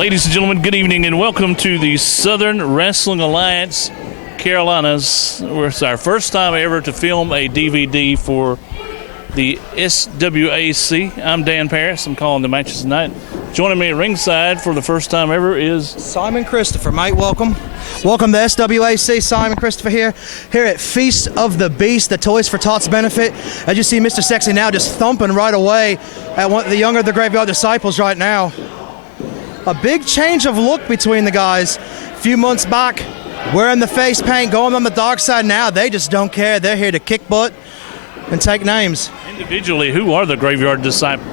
Ladies and gentlemen, good evening and welcome to the Southern Wrestling Alliance Carolinas. It's our first time ever to film a DVD for the SWAC. I'm Dan Paris. I'm calling the matches tonight. Joining me at ringside for the first time ever is Simon Christopher, mate. Welcome. Welcome to SWAC. Simon Christopher here at Feast of the Beast, the Toys for Tots benefit. As you see Mr. Sexy now just thumping right away at the younger of the Graveyard Disciples right now. A big change of look between the guys. A few months back, wearing the face paint, going on the dark side. Now they just don't care. They're here to kick butt and take names. Individually, who are the Graveyard Disciples?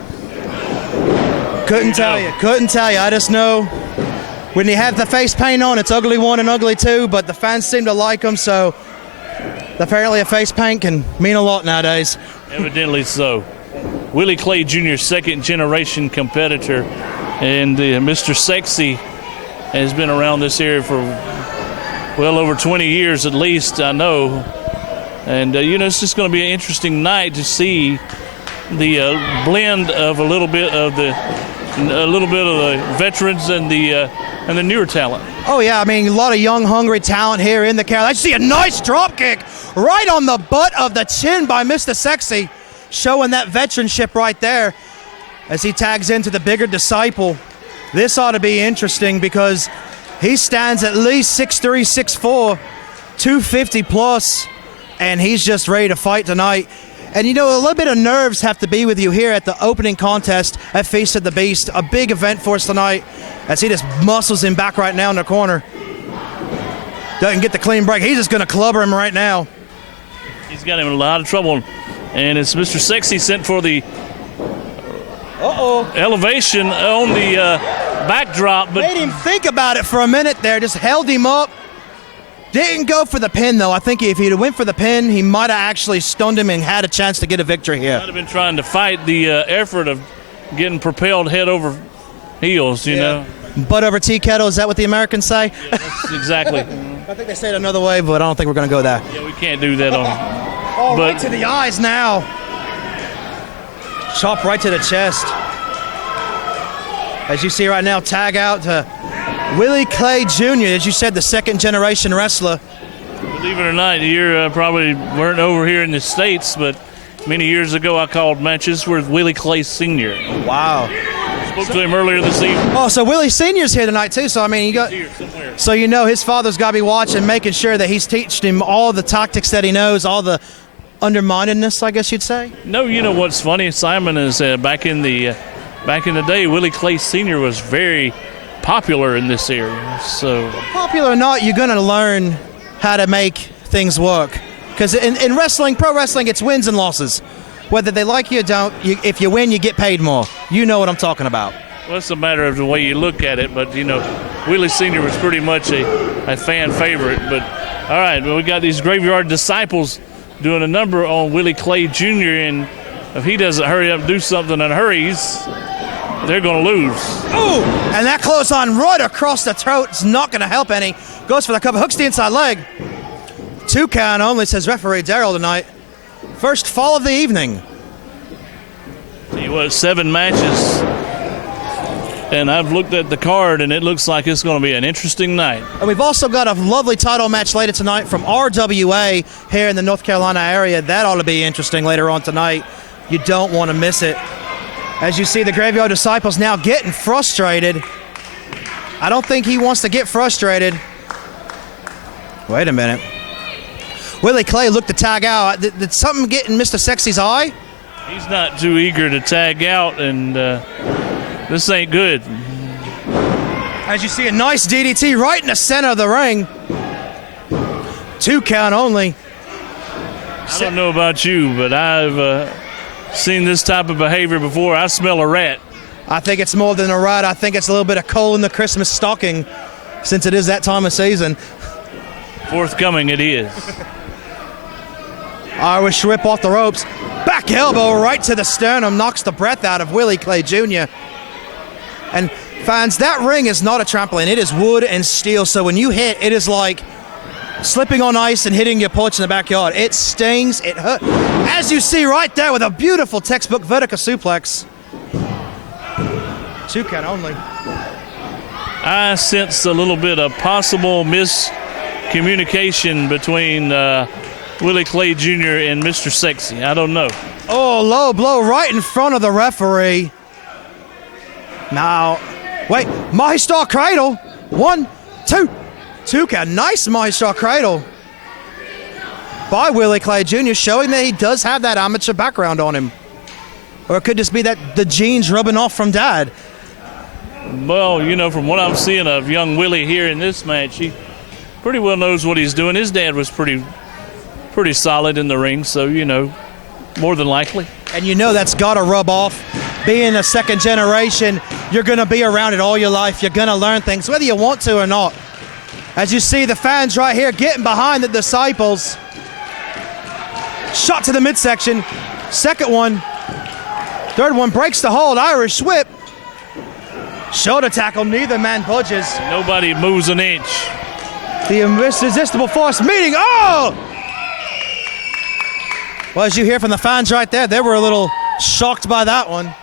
Couldn't tell you. I just know when you have the face paint on, it's ugly one and ugly two, but the fans seem to like them, so apparently a face paint can mean a lot nowadays. Evidently so. Willie Clay Jr., second generation competitor, and Mr. Sexy has been around this area for well over 20 years at least, I know. And it's just going to be an interesting night to see the blend of a little bit of the veterans and the newer talent. Oh yeah, I mean a lot of young, hungry talent here in the Carolinas. I see a nice drop kick right on the butt of the chin by Mr. Sexy, showing that veteranship right there as he tags into the bigger disciple. This ought to be interesting because he stands at least 6'3", 6'4", 250 plus, and he's just ready to fight tonight. And a little bit of nerves have to be with you here at the opening contest at Feast of the Beast. A big event for us tonight as he just muscles him back right now in the corner. Doesn't get the clean break. He's just going to clubber him right now. He's got him in a lot of trouble. And it's Mr. Sexy sent for the elevation on the backdrop. But made him think about it for a minute there. Just held him up. Didn't go for the pin, though. I think if he'd went for the pin, he might have actually stunned him and had a chance to get a victory here. Might have been trying to fight the effort of getting propelled head over heels, you know. Butt over tea kettle, is that what the Americans say? Yeah, that's exactly. I think they say it another way, but I don't think we're going to go there. Yeah, we can't do that on. Right to the eyes now. Chop right to the chest. As you see right now, tag out to Willie Clay Jr., as you said, the second generation wrestler. Believe it or not, you probably weren't over here in the States, but many years ago I called matches with Willie Clay Sr. Wow. Spoke to him earlier this evening. Oh, so Willie Sr.'s here tonight too, so I mean, his father's got to be watching, making sure that he's teaching him all the tactics that he knows, all the underminedness, I guess you'd say. No, you know what's funny, Simon, is back in the day, Willie Clay Sr. was very popular in this area. So popular or not, you're going to learn how to make things work. Because in wrestling, pro wrestling, it's wins and losses. Whether they like you or don't, if you win, you get paid more. You know what I'm talking about. Well, it's a matter of the way you look at it. But, Willie Sr. was pretty much a fan favorite. But, all right, well, we got these Graveyard Disciples doing a number on Willie Clay Jr., and if he doesn't hurry up and do something in hurries, they're going to lose. Oh, and that close on right across the throat is not going to help any. Goes for the cover, hooks the inside leg. 2 count only, says referee Darrell tonight. First fall of the evening. Tell you what, 7 matches. And I've looked at the card, and it looks like it's going to be an interesting night. And we've also got a lovely title match later tonight from RWA here in the North Carolina area. That ought to be interesting later on tonight. You don't want to miss it. As you see the Graveyard Disciples now getting frustrated. I don't think he wants to get frustrated. Wait a minute. Willie Clay looked to tag out. Did something get in Mr. Sexy's eye? He's not too eager to tag out, and this ain't good. As you see a nice DDT right in the center of the ring. 2 count only. I don't know about you, but I've seen this type of behavior before. I smell a rat. I think it's more than a rat. I think it's a little bit of coal in the Christmas stocking since it is that time of season. Forthcoming it is. Irish whip off the ropes. Back elbow right to the sternum. Knocks the breath out of Willie Clay Jr. And fans, that ring is not a trampoline. It is wood and steel. So when you hit, it is like slipping on ice and hitting your porch in the backyard. It stings. It hurts. As you see right there with a beautiful textbook vertical suplex. 2 count only. I sense a little bit of possible miscommunication between Willie Clay Jr. and Mr. Sexy. I don't know. Oh, low blow right in front of the referee. Now, wait, Mahi Star Cradle. 1, 2, 2 count. Nice Mahi Star Cradle by Willie Clay Jr., showing that he does have that amateur background on him. Or it could just be that the genes rubbing off from Dad. Well, you know, from what I'm seeing of young Willie here in this match, he pretty well knows what he's doing. His dad was pretty solid in the ring, so, you know, more than likely. And you know that's got to rub off. Being a second generation, you're going to be around it all your life. You're going to learn things, whether you want to or not. As you see the fans right here getting behind the disciples. Shot to the midsection. Second one. Third one breaks the hold. Irish whip. Shoulder tackle. Neither man budges. Nobody moves an inch. The irresistible force meeting. Oh! Well, as you hear from the fans right there, they were a little shocked by that one.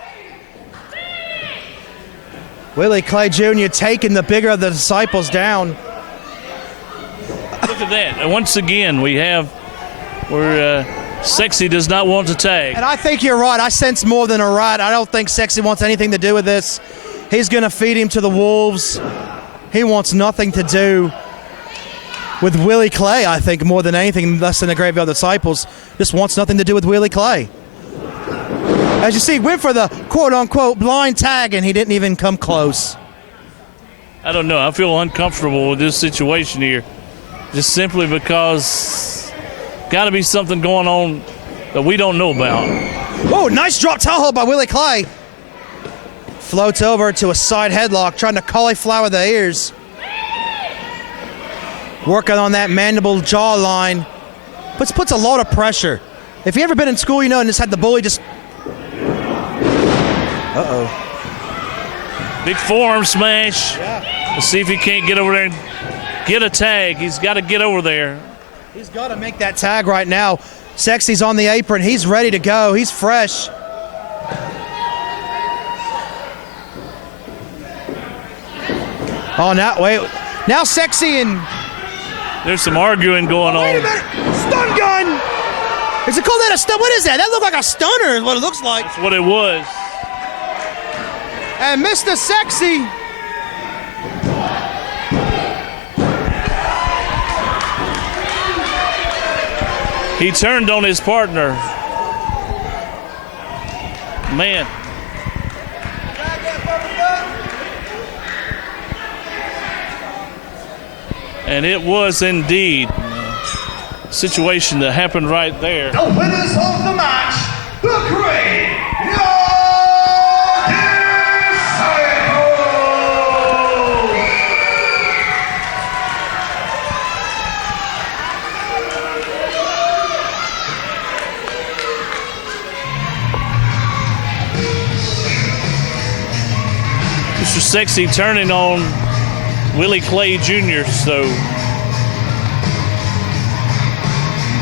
Willie Clay Jr. taking the bigger of the disciples down. Look at that. And once again, we have where Sexy does not want to tag. And I think you're right. I sense more than a right. I don't think Sexy wants anything to do with this. He's going to feed him to the wolves. He wants nothing to do with Willie Clay, I think, more than anything, less than the Graveyard Disciples. Just wants nothing to do with Willie Clay. As you see, went for the quote-unquote blind tag, and he didn't even come close. I don't know. I feel uncomfortable with this situation here, just simply because got to be something going on that we don't know about. Oh, nice drop toe hold by Willie Clay. Floats over to a side headlock, trying to cauliflower the ears. Working on that mandible jawline. Puts a lot of pressure. If you've ever been in school, you know, and just had the bully just... Uh-oh. Big forearm smash. Yeah. Let's see if he can't get over there and get a tag. He's got to get over there. He's got to make that tag right now. Sexy's on the apron. He's ready to go. He's fresh. Oh, now, wait. Now Sexy and... There's some arguing going Wait a on. minute. Stun gun. Is it called that a stun? What is that? That looked like a stunner is what it looks like. That's what it was. And Mr. Sexy. He turned on his partner. Man. And it was indeed a situation that happened right there. The winners of the match, the Great Mr. Sexy turning on Willie Clay Jr., so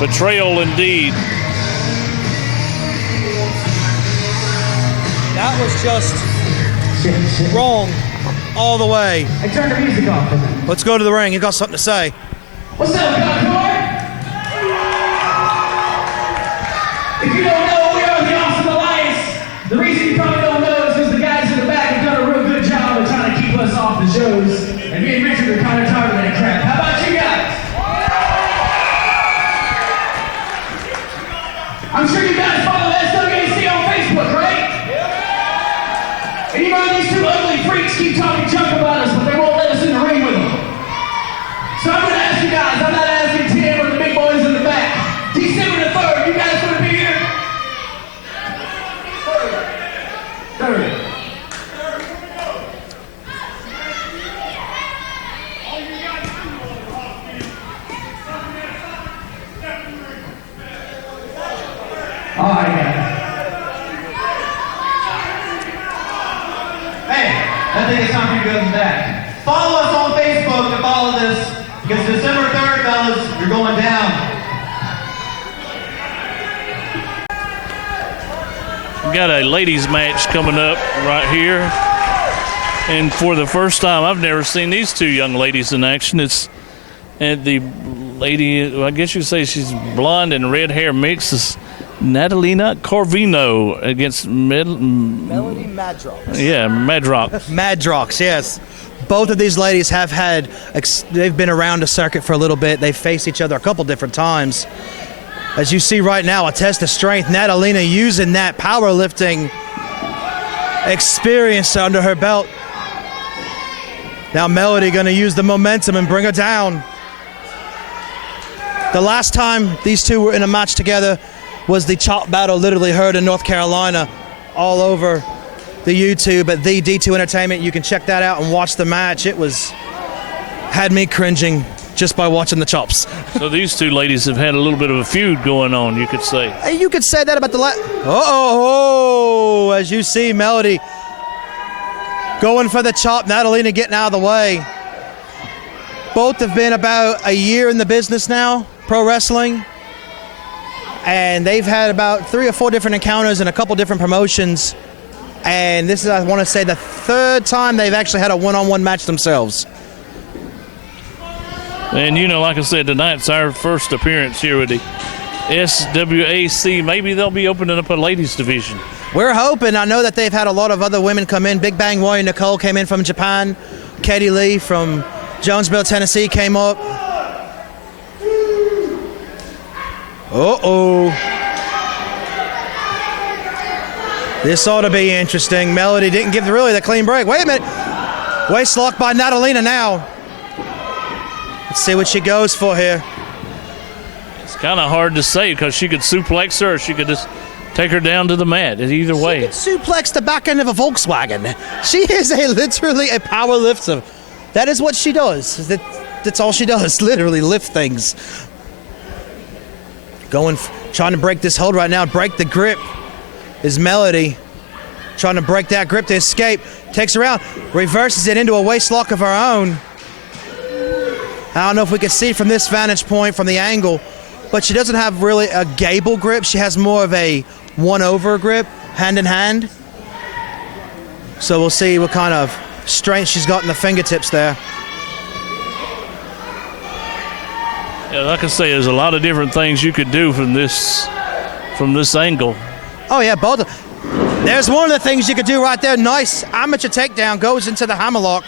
betrayal indeed. That was just wrong all the way. I turned the music off for them. Let's go to the ring. He's got something to say. What's up, Concord? If you don't know, we are the Awesome Alliance. The reason you probably don't know is because the guys in the back have done a real good job of trying to keep us off the shows. And me and Richard are kind of tired of that crap. How about you guys? I'm sure you guys follow SWC on Facebook, right? Yeah. And you know these two ugly freaks keep talking junk about us, but they won't let us in the ring with them. So I'm going to ask you guys, I'm not asking Tim or the big boys in the back. December the 3rd, you guys going to be here? 3rd. All right, guys. Hey, I think it's time for you to go in the back. Follow us on Facebook to follow this, because December 3rd, fellas, you're going down. We got a ladies match coming up right here. And for the first time, I've never seen these two young ladies in action. It's and the lady, I guess you could say she's blonde and red hair mix, is Natalina Corvino against Melody Madrox. Yeah, Madrox. Madrox, yes. Both of these ladies have had, they've been around the circuit for a little bit. They've faced each other a couple different times. As you see right now, a test of strength. Natalina using that powerlifting experience under her belt. Now Melody going to use the momentum and bring her down. The last time these two were in a match together was the chop battle literally heard in North Carolina all over the YouTube at the D2 Entertainment. You can check that out and watch the match. It had me cringing just by watching the chops. So these two ladies have had a little bit of a feud going on, you could say. You could say that about the Uh-oh, as you see Melody going for the chop, Natalina getting out of the way. Both have been about a year in the business now, pro wrestling. And they've had about 3 or 4 different encounters in a couple different promotions. And this is, I want to say, the 3rd time they've actually had a one-on-one match themselves. And, you know, like I said, tonight's our first appearance here with the SWAC. Maybe they'll be opening up a ladies' division. We're hoping. I know that they've had a lot of other women come in. Big Bang Warrior Nicole came in from Japan. Katie Lee from Jonesboro, Tennessee came up. Uh-oh. This ought to be interesting. Melody didn't give really the clean break. Wait a minute. Waist lock by Natalina now. Let's see what she goes for here. It's kind of hard to say because she could suplex her or she could just take her down to the mat. Either way. She could suplex the back end of a Volkswagen. She is literally a power lifter. That is what she does. That's all she does, literally lift things. Trying to break this hold right now. Break the grip is Melody. Trying to break that grip to escape. Takes her out. Reverses it into a waist lock of her own. I don't know if we can see from this vantage point, from the angle, but she doesn't have really a gable grip. She has more of a one-over grip, hand in hand. So we'll see what kind of strength she's got in the fingertips there. Yeah, like I say, there's a lot of different things you could do from this angle. Oh yeah, both. There's one of the things you could do right there. Nice amateur takedown, goes into the hammerlock.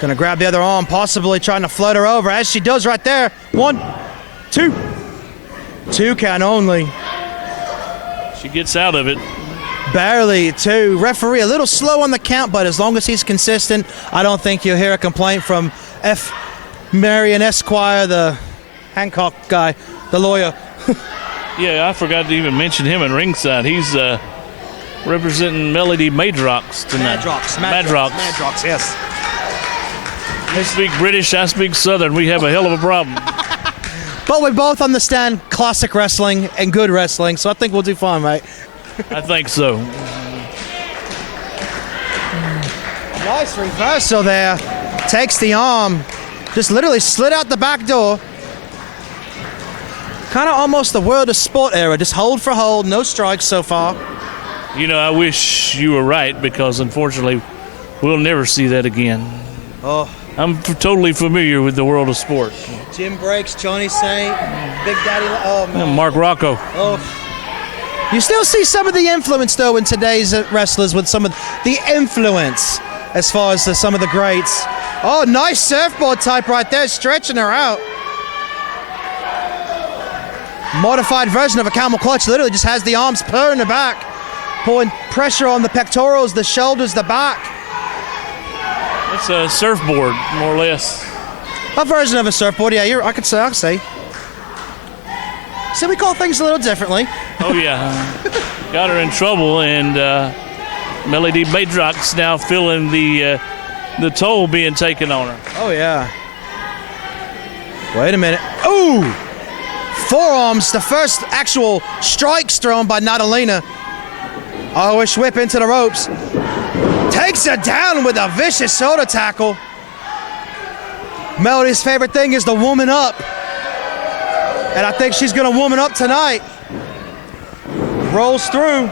Gonna grab the other arm, possibly trying to float her over, as she does right there. 1, 2. 2 count only. She gets out of it. Barely 2. Referee a little slow on the count, but as long as he's consistent, I don't think you'll hear a complaint from F. Marion Esquire, the Hancock guy, the lawyer. Yeah, I forgot to even mention him in ringside. He's representing Melody Madrox tonight. Madrox, yes. You speak British, I speak Southern. We have a hell of a problem. But we both understand classic wrestling and good wrestling, so I think we'll do fine, mate. I think so. Nice reversal there. Takes the arm. Just literally slid out the back door. Kind of almost the World of Sport era. Just hold for hold, no strikes so far. You know, I wish you were right because, unfortunately, we'll never see that again. Oh. I'm totally familiar with the World of Sport. Jim Breaks, Johnny Saint, Big Daddy. Oh, man. Mark Rocco. Oh. You still see some of the influence, though, in today's wrestlers with some of the influence as far as some of the greats. Oh, nice surfboard type right there, stretching her out. Modified version of a camel clutch, literally just has the arms purring the back, pulling pressure on the pectorals, the shoulders, the back. It's a surfboard, more or less. A version of a surfboard, yeah, I could say. So we call things a little differently. Oh, yeah. Got her in trouble, and Melody Madrox now feeling the toll being taken on her. Oh, yeah. Wait a minute. Ooh! Forearms, the first actual strikes thrown by Natalina. Irish whip into the ropes. Takes her down with a vicious shoulder tackle. Melody's favorite thing is to woman up. And I think she's going to woman up tonight. Rolls through.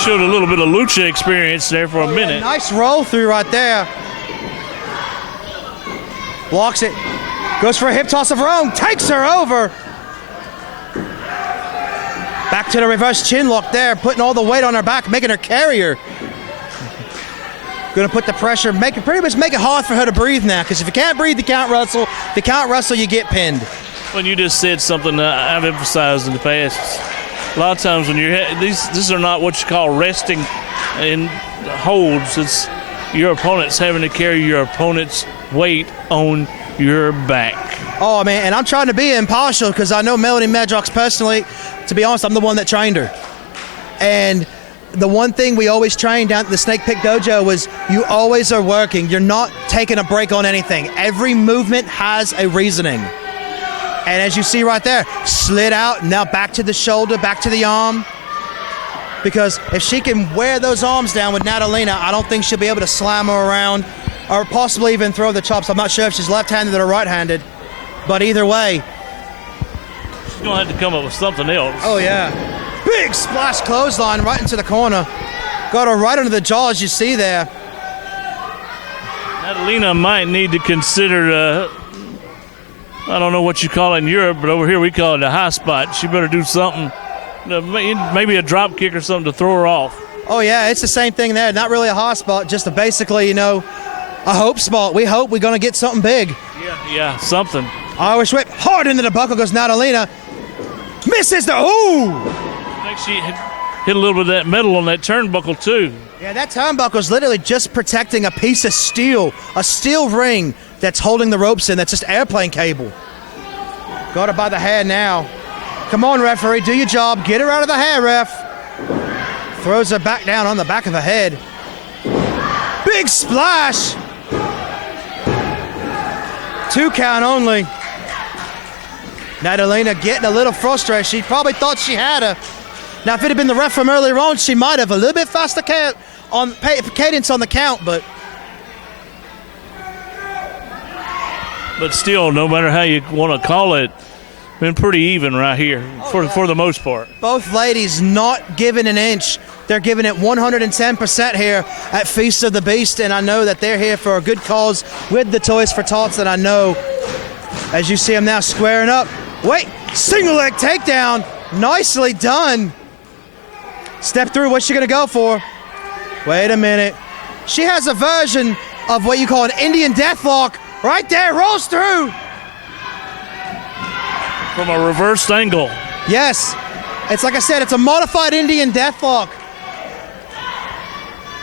showed a little bit of lucha experience there for a minute. Nice roll through right there. Blocks it. Goes for a hip toss of her own. Takes her over. Back to the reverse chin lock there, putting all the weight on her back, making her carry her. Gonna put the pressure, pretty much make it hard for her to breathe now, because if you can't breathe, you can't wrestle. If you can't wrestle, you get pinned. When you just said something that I've emphasized in the past, a lot of times when these are not what you call resting in holds. It's your opponent's having to carry your opponent's weight on your back. Oh, man, and I'm trying to be impartial because I know Melody Madrox personally. To be honest, I'm the one that trained her. And the one thing we always trained down at the Snake Pit Dojo was you always are working. You're not taking a break on anything. Every movement has a reasoning. And as you see right there, slid out, now back to the shoulder, back to the arm. Because if she can wear those arms down with Natalina, I don't think she'll be able to slam her around or possibly even throw the chops. I'm not sure if she's left-handed or right-handed. But either way. She's going to have to come up with something else. Oh, yeah. Big splash clothesline right into the corner. Got her right under the jaw, as you see there. Natalina might need to consider, I don't know what you call it in Europe, but over here we call it a high spot. She better do something, maybe a drop kick or something to throw her off. Oh, yeah, it's the same thing there. Not really a high spot, just a basically, a hope spot. We hope we're going to get something big. Yeah, something. Irish whip, hard into the buckle goes Natalina. Misses the, ooh! I think she hit a little bit of that metal on that turnbuckle, too. Yeah, that turnbuckle's literally just protecting a piece of steel, a steel ring that's holding the ropes in. That's just airplane cable. Got her by the hair now. Come on, referee, do your job. Get her out of the hair, ref. Throws her back down on the back of her head. Big splash. 2 count only. Natalina getting a little frustrated. She probably thought she had her. Now, if it had been the ref from earlier on, she might have a little bit faster cadence on the count, but still, no matter how you want to call it, been pretty even right here for the most part. Both ladies not giving an inch. They're giving it 110% here at Feast of the Beast, and I know that they're here for a good cause with the Toys for Tots, and I know, as you see them now squaring up. Wait, single leg takedown. Nicely done. Step through, what's she gonna go for? Wait a minute. She has a version of what you call an Indian deathlock. Right there, rolls through. From a reversed angle. Yes. It's like I said, it's a modified Indian deathlock.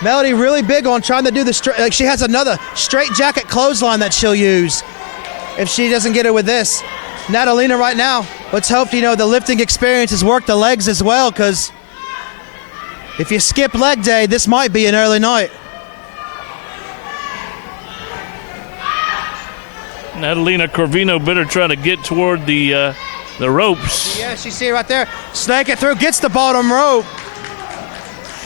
Melody really big on trying to do the straight. She has another straight jacket clothesline that she'll use if she doesn't get it with this. Natalina right now, let's hope, the lifting experience has worked the legs as well, because if you skip leg day, this might be an early night. Natalina Corvino better try to get toward the ropes. Yeah, you see it right there. Snake it through, gets the bottom rope.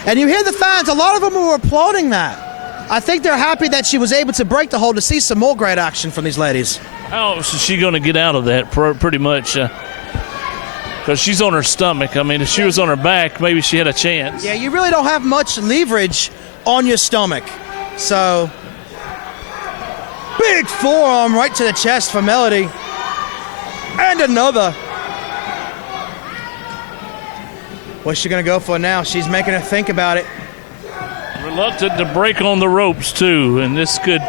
And you hear the fans, a lot of them were applauding that. I think they're happy that she was able to break the hold to see some more great action from these ladies. How is she going to get out of that pretty much? Because she's on her stomach. I mean, if she was on her back, maybe she had a chance. Yeah, you really don't have much leverage on your stomach. So, big forearm right to the chest for Melody. And another. What's she going to go for now? She's making her think about it. Reluctant to break on the ropes, too, and this could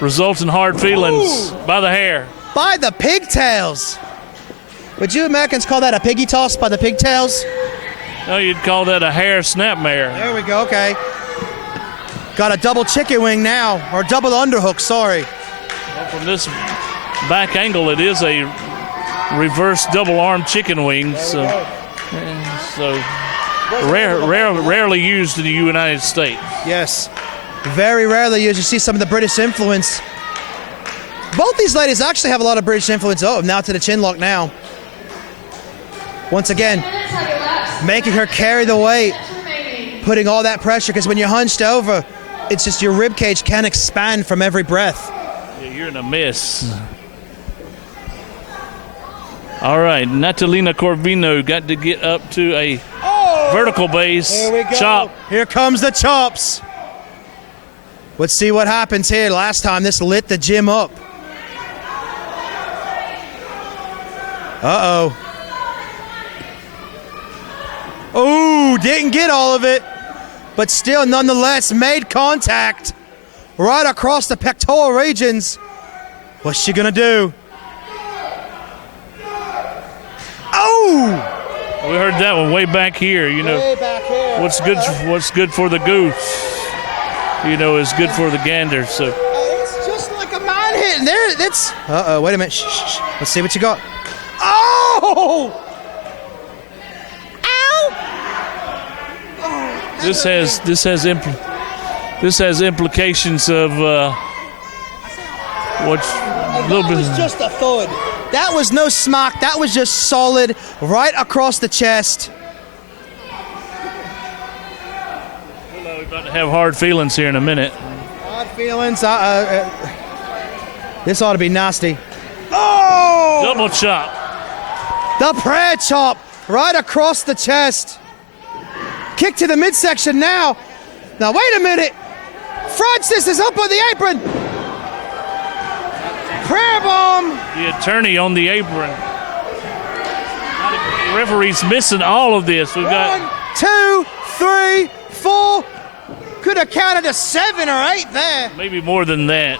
result in hard feelings. Ooh. By the hair. By the pigtails. Would you Americans call that a piggy toss by the pigtails? No, you'd call that a hair snapmare. There we go, okay. Got a double chicken wing now, or double underhook, sorry. Well, from this back angle, it is a reverse double arm chicken wing. So rarely used in the United States. Yes, very rarely used. You see some of the British influence. Both these ladies actually have a lot of British influence. Oh, now to the chin lock now. Once again, making her carry the weight, putting all that pressure, because when you're hunched over, it's just your rib cage can expand from every breath. Yeah, you're in a mess. All right, Natalina Corvino got to get up to a Vertical base. Here we go. Chop. Here comes the chops. Let's see what happens here. Last time this lit the gym up. Uh-oh. Oh, didn't get all of it, but still nonetheless made contact right across the pectoral regions. What's she gonna do? Oh! We heard that one way back here. You know, Way back here. what's good for the goose, you know, is good for the gander. So It's just like a man hit. There, that's. Uh-oh, wait a minute. Shh, shh, shh. Let's see what you got. Oh! Ow! this has implications of what's a little That bit. was just a thud. That was no smack. That was just solid right across the chest. We're about to have hard feelings here in a minute. Odd feelings. This ought to be nasty. Oh! Double chop. The prayer chop right across the chest. Kick to the midsection now. Now, wait a minute. Francis is up on the apron. Prayer bomb. The attorney on the apron. The referee's missing all of this. We've got 1, 2, 3, 4. Could have counted to 7 or 8 there. maybe more than that.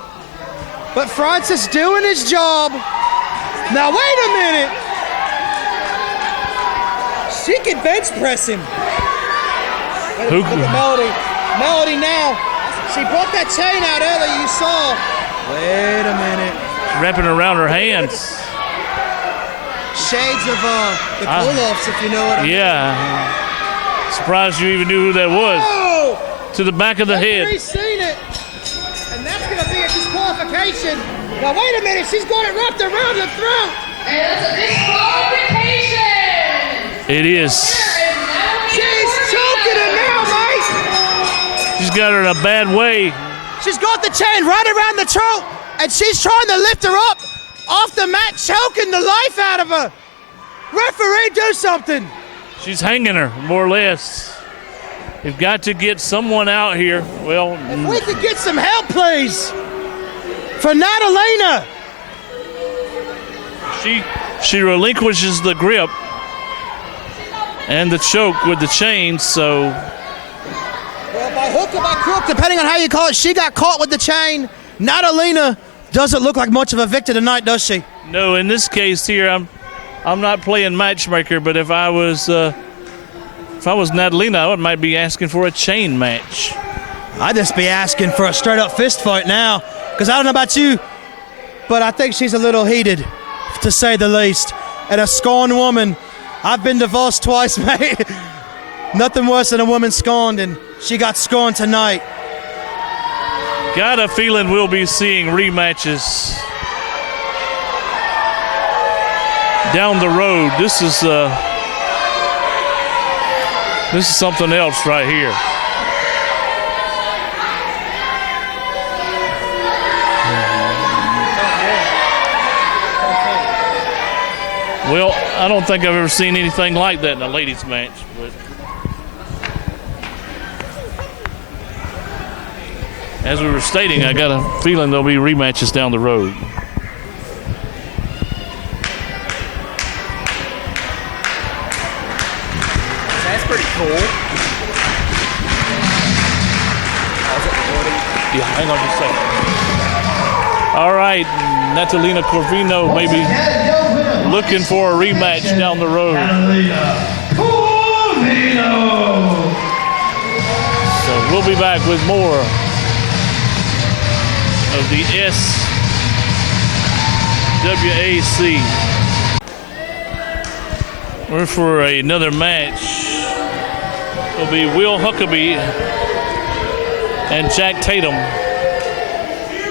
But Francis doing his job. Now, wait a minute. She can bench press him. Who- Look at Melody. Melody now. She brought that chain out earlier, you saw. Wait a minute. Wrapping around her hands. Shades of the Koloffs, if you know what I mean. Yeah. Surprised you even knew who that was. Oh! To the back of the head. Referee's seen it. And that's going to be a disqualification. Now, wait a minute. She's got it wrapped around the throat. And that's a disqualification. It is. She's choking her now, mate. She's got her in a bad way. She's got the chain right around the throat, and she's trying to lift her up off the mat, choking the life out of her. Referee, do something. She's hanging her, more or less. We've got to get someone out here. Well, If we could get some help, please, for Natalina. she relinquishes the grip and the choke with the chain, so Well, by hook or by crook, depending on how you call it, she got caught with the chain. Natalina doesn't look like much of a victor tonight, does she? no, in this case here, I'm not playing matchmaker, but if I was Natalina, I might be asking for a chain match. I'd just be asking for a straight-up fist fight now, because I don't know about you, but I think she's a little heated, to say the least. And a scorned woman. I've been divorced twice, mate. Nothing worse than a woman scorned, and she got scorned tonight. Got a feeling we'll be seeing rematches down the road. This is something else right here. Well, I don't think I've ever seen anything like that in a ladies' match. But as we were stating, I got a feeling there'll be rematches down the road. That's pretty cool. Yeah, hang on just a second. All right, Natalina Corvino maybe looking for a rematch down the road. So we'll be back with more of the SWAC. We're for another match. It'll be Will Huckabee and Jack Tatum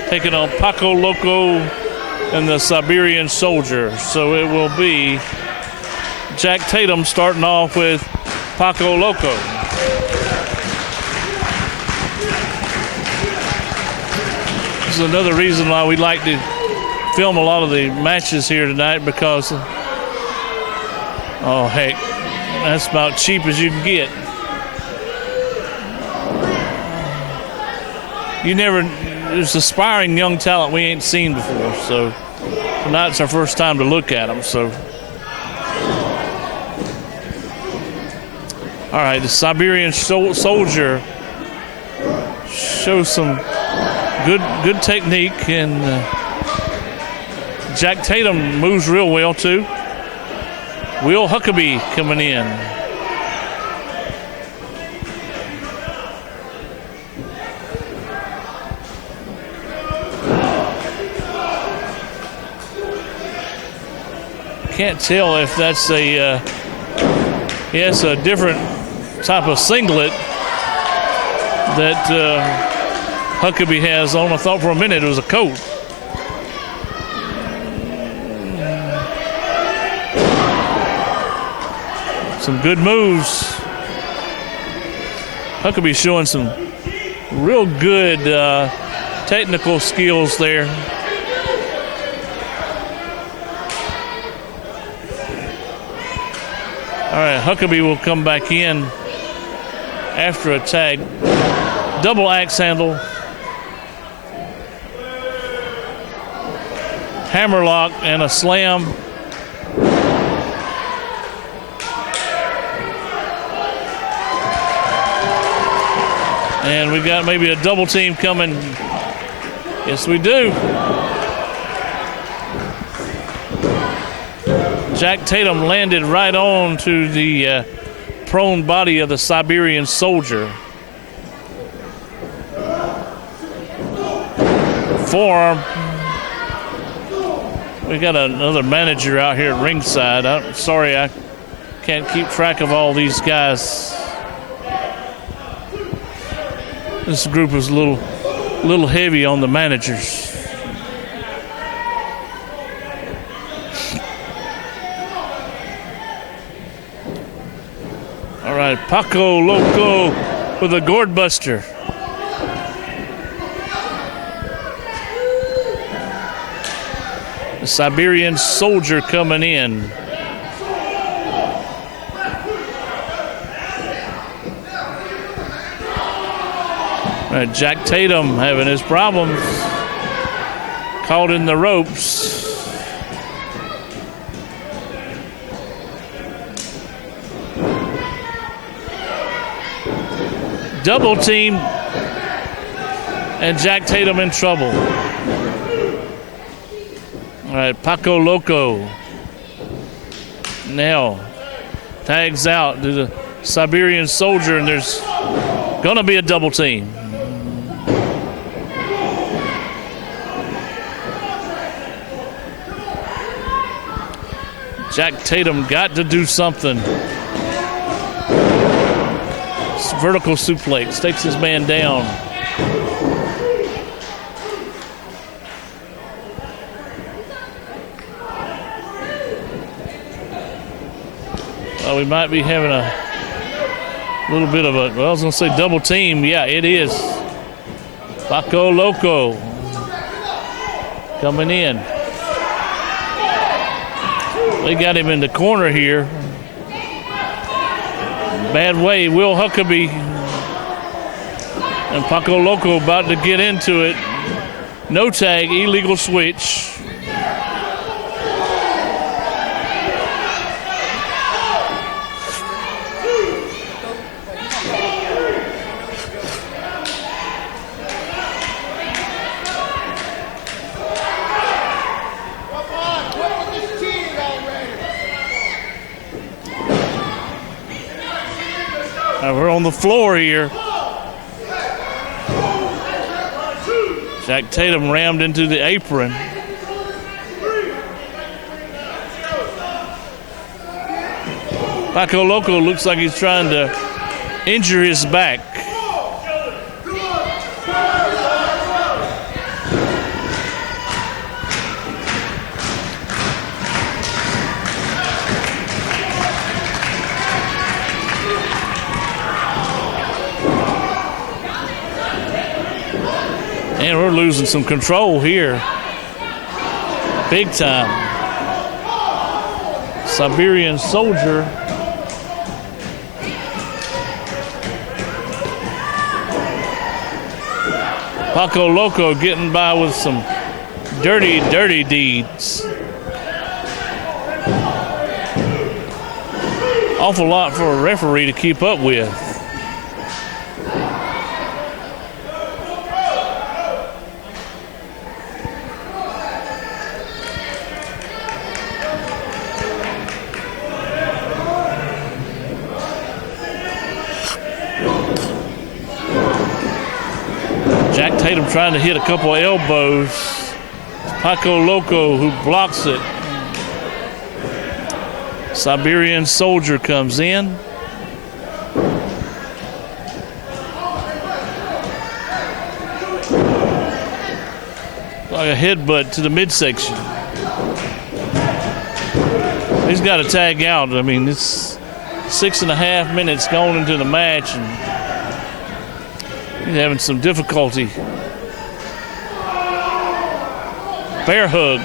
taking on Paco Loco and the Siberian Soldier. So it will be Jack Tatum starting off with Paco Loco. This is another reason why we like to film a lot of the matches here tonight, because oh heck, That's about cheap as you can get. There's aspiring young talent we ain't seen before, so tonight's our first time to look at them. So, all right, the Siberian Soldier shows some good technique, and Jack Tatum moves real well too. Will Huckabee coming in. Can't tell if that's a different type of singlet that Huckabee has on. I thought for a minute it was a coat. Some good moves. Huckabee showing some real good technical skills there. All right, Huckabee will come back in after a tag. Double axe handle. Hammerlock and a slam. And we got maybe a double team coming. Yes, we do. Jack Tatum landed right on to the prone body of the Siberian Soldier. Forearm. We got another manager out here at ringside. I'm sorry, I can't keep track of all these guys. This group is a little heavy on the managers. All right, Paco Loco with a gourd buster. The Siberian Soldier coming in. All right, Jack Tatum having his problems. Caught in the ropes. Double team, and Jack Tatum in trouble. All right, Paco Loco now tags out to the Siberian Soldier, and there's gonna be a double team. Jack Tatum got to do something. Vertical suplex, takes his man down. Well, we might be having a little bit of I was going to say double team. Yeah, it is. Paco Loco coming in. They got him in the corner here. Bad way, Will Huckabee and Paco Loco about to get into it. No tag, illegal switch. We're on the floor here. Jack Tatum rammed into the apron. Paco Loco looks like he's trying to injure his back. And we're losing some control here. Big time. Siberian Soldier Paco Loco getting by with some dirty, dirty deeds. Awful lot for a referee to keep up with. Jack Tatum trying to hit a couple of elbows. Paco Loco who blocks it. Siberian Soldier comes in. Like a headbutt to the midsection. He's got to tag out. I mean, it's 6.5 minutes going into the match, and he's having some difficulty. Bear hug.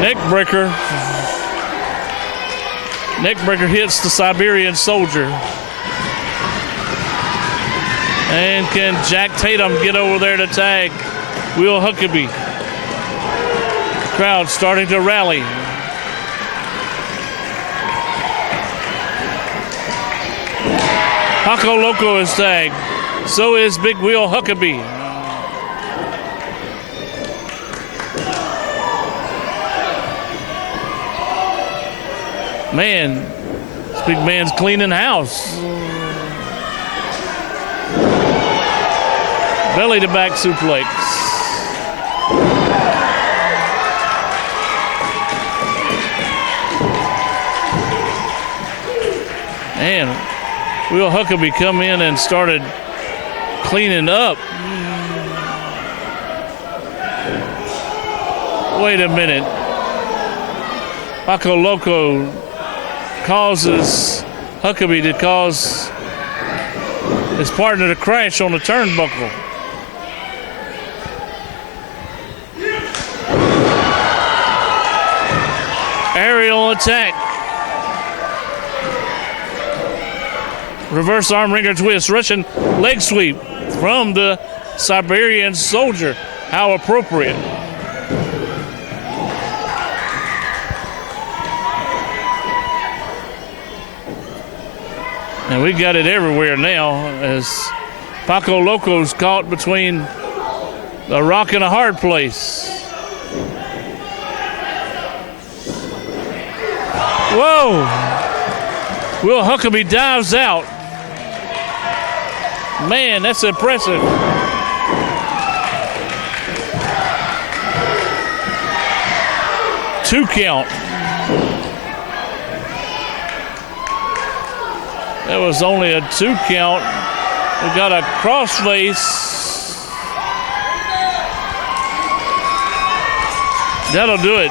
Neckbreaker. Neckbreaker hits the Siberian Soldier. And can Jack Tatum get over there to tag Will Huckabee? Crowd starting to rally. Paco Loco is tagged. So is Big Will Huckabee. Man, this big man's cleaning house. Belly to back suplex. And Will Huckabee come in and started cleaning up. Wait a minute. Paco Loco causes Huckabee to cause his partner to crash on the turnbuckle. Aerial attack. Reverse arm wringer twist. Russian leg sweep from the Siberian Soldier. How appropriate. And we got it everywhere now as Paco Loco's caught between a rock and a hard place. Whoa! Will Huckabee dives out. Man, that's impressive. Two count. That was only a 2 count. We got a crossface. That'll do it.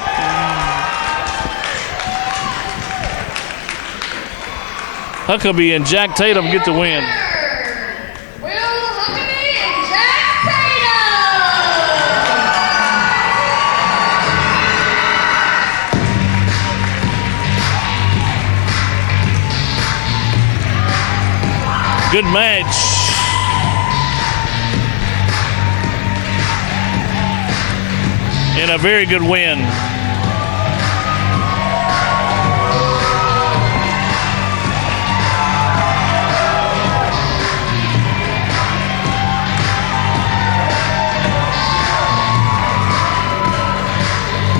Huckabee and Jack Tatum get the win. Will Huckabee and Jack Tatum. Good match. And a very good win.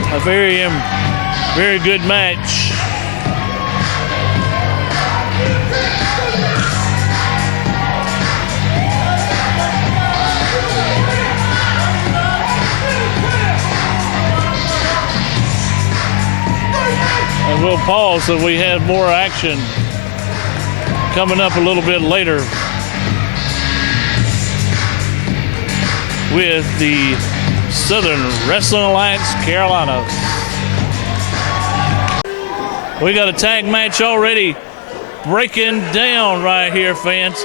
A very good match. And we'll pause so we have more action coming up a little bit later with the Southern Wrestling Alliance Carolinas. We got a tag match already breaking down right here, fans.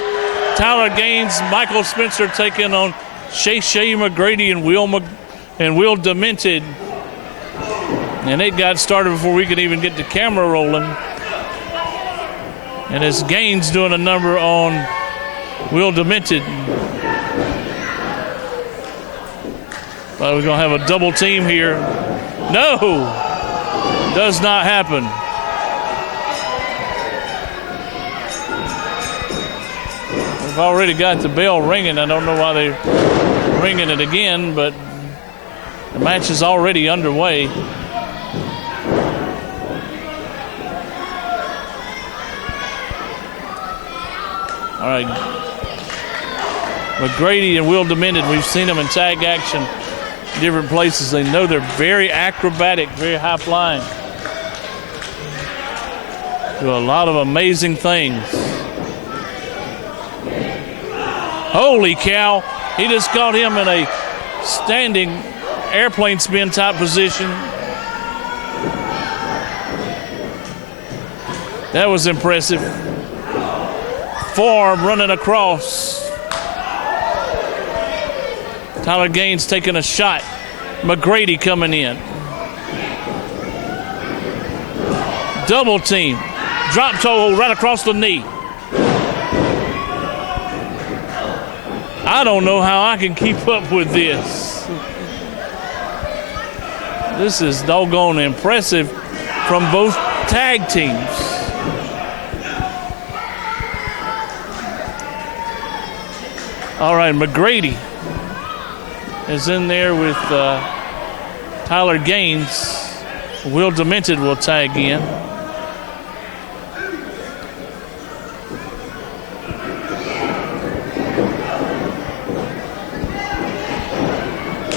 Tyler Gaines, Michael Spencer taking on Shay McGrady and Will Demented. And it got started before we could even get the camera rolling. And it's Gaines doing a number on Will Demented. But we're going to have a double team here. No! Does not happen. We've already got the bell ringing. I don't know why they're ringing it again, but the match is already underway. All right. McGrady and Will Demented, we've seen them in tag action different places. They know they're very acrobatic, very high flying. Do a lot of amazing things. Holy cow. He just caught him in a standing airplane spin type position. That was impressive. Forearm running across. Tyler Gaines taking a shot. McGrady coming in. Double team. Drop toe hold right across the knee. I don't know how I can keep up with this. This is doggone impressive from both tag teams. All right, McGrady is in there with Tyler Gaines. Will Demented will tag in.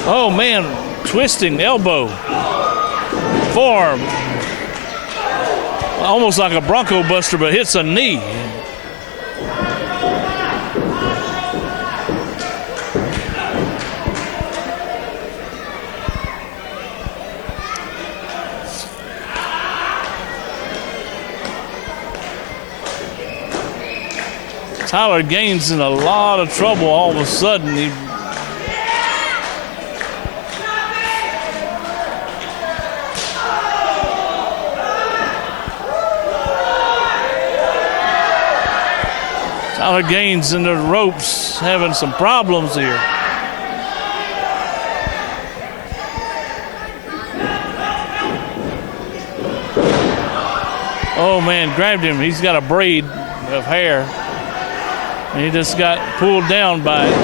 Oh man, twisting elbow. Forearm. Almost like a Bronco Buster, but hits a knee. Tyler Gaines in a lot of trouble all of a sudden. Tyler Gaines in the ropes having some problems here. Oh man, grabbed him. He's got a braid of hair. And he just got pulled down by it.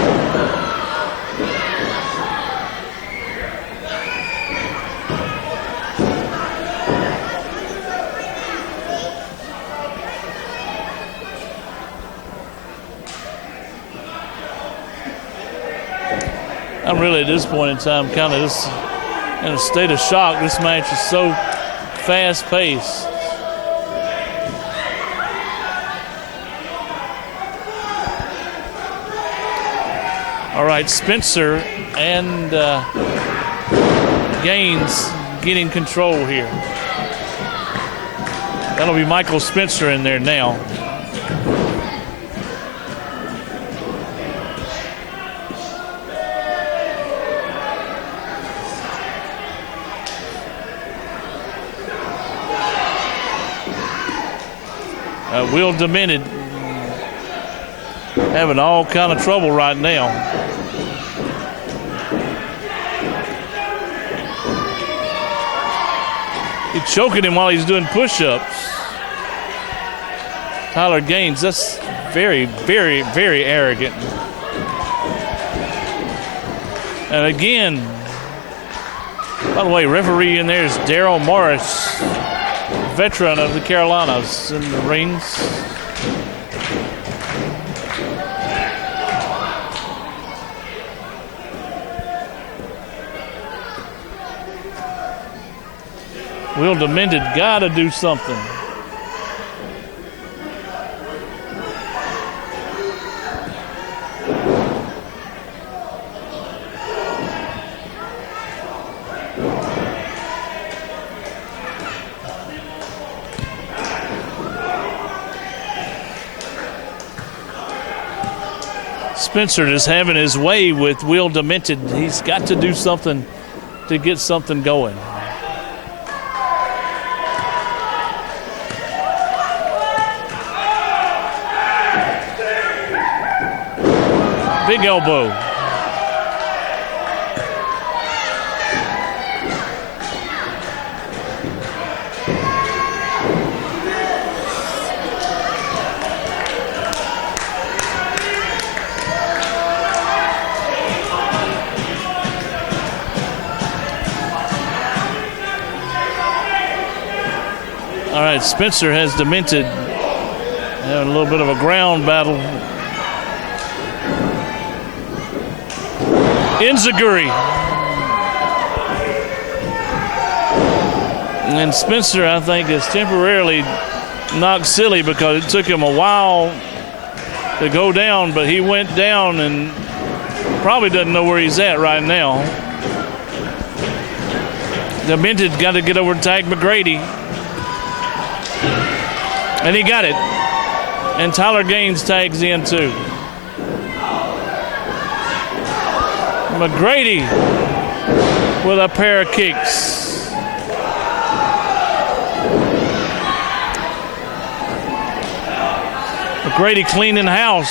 I'm really at this point in time kind of just in a state of shock. This match is so fast-paced. All right, Spencer and Gaines getting control here. That'll be Michael Spencer in there now. Will Demented having all kind of trouble right now. He's choking him while he's doing push-ups. Tyler Gaines, that's very, very, very arrogant. And again, by the way, referee in there is Daryl Morris, veteran of the Carolinas in the rings. Will Demented got to do something. Spencer is having his way with Will Demented. He's got to do something to get something going. Big elbow. All right, Spencer has Demented having a little bit of a ground battle. Enziguri. And Spencer, I think, is temporarily knocked silly because it took him a while to go down, but he went down and probably doesn't know where he's at right now. Demented got to get over to tag McGrady. And he got it. And Tyler Gaines tags in too. McGrady with a pair of kicks. McGrady cleaning house.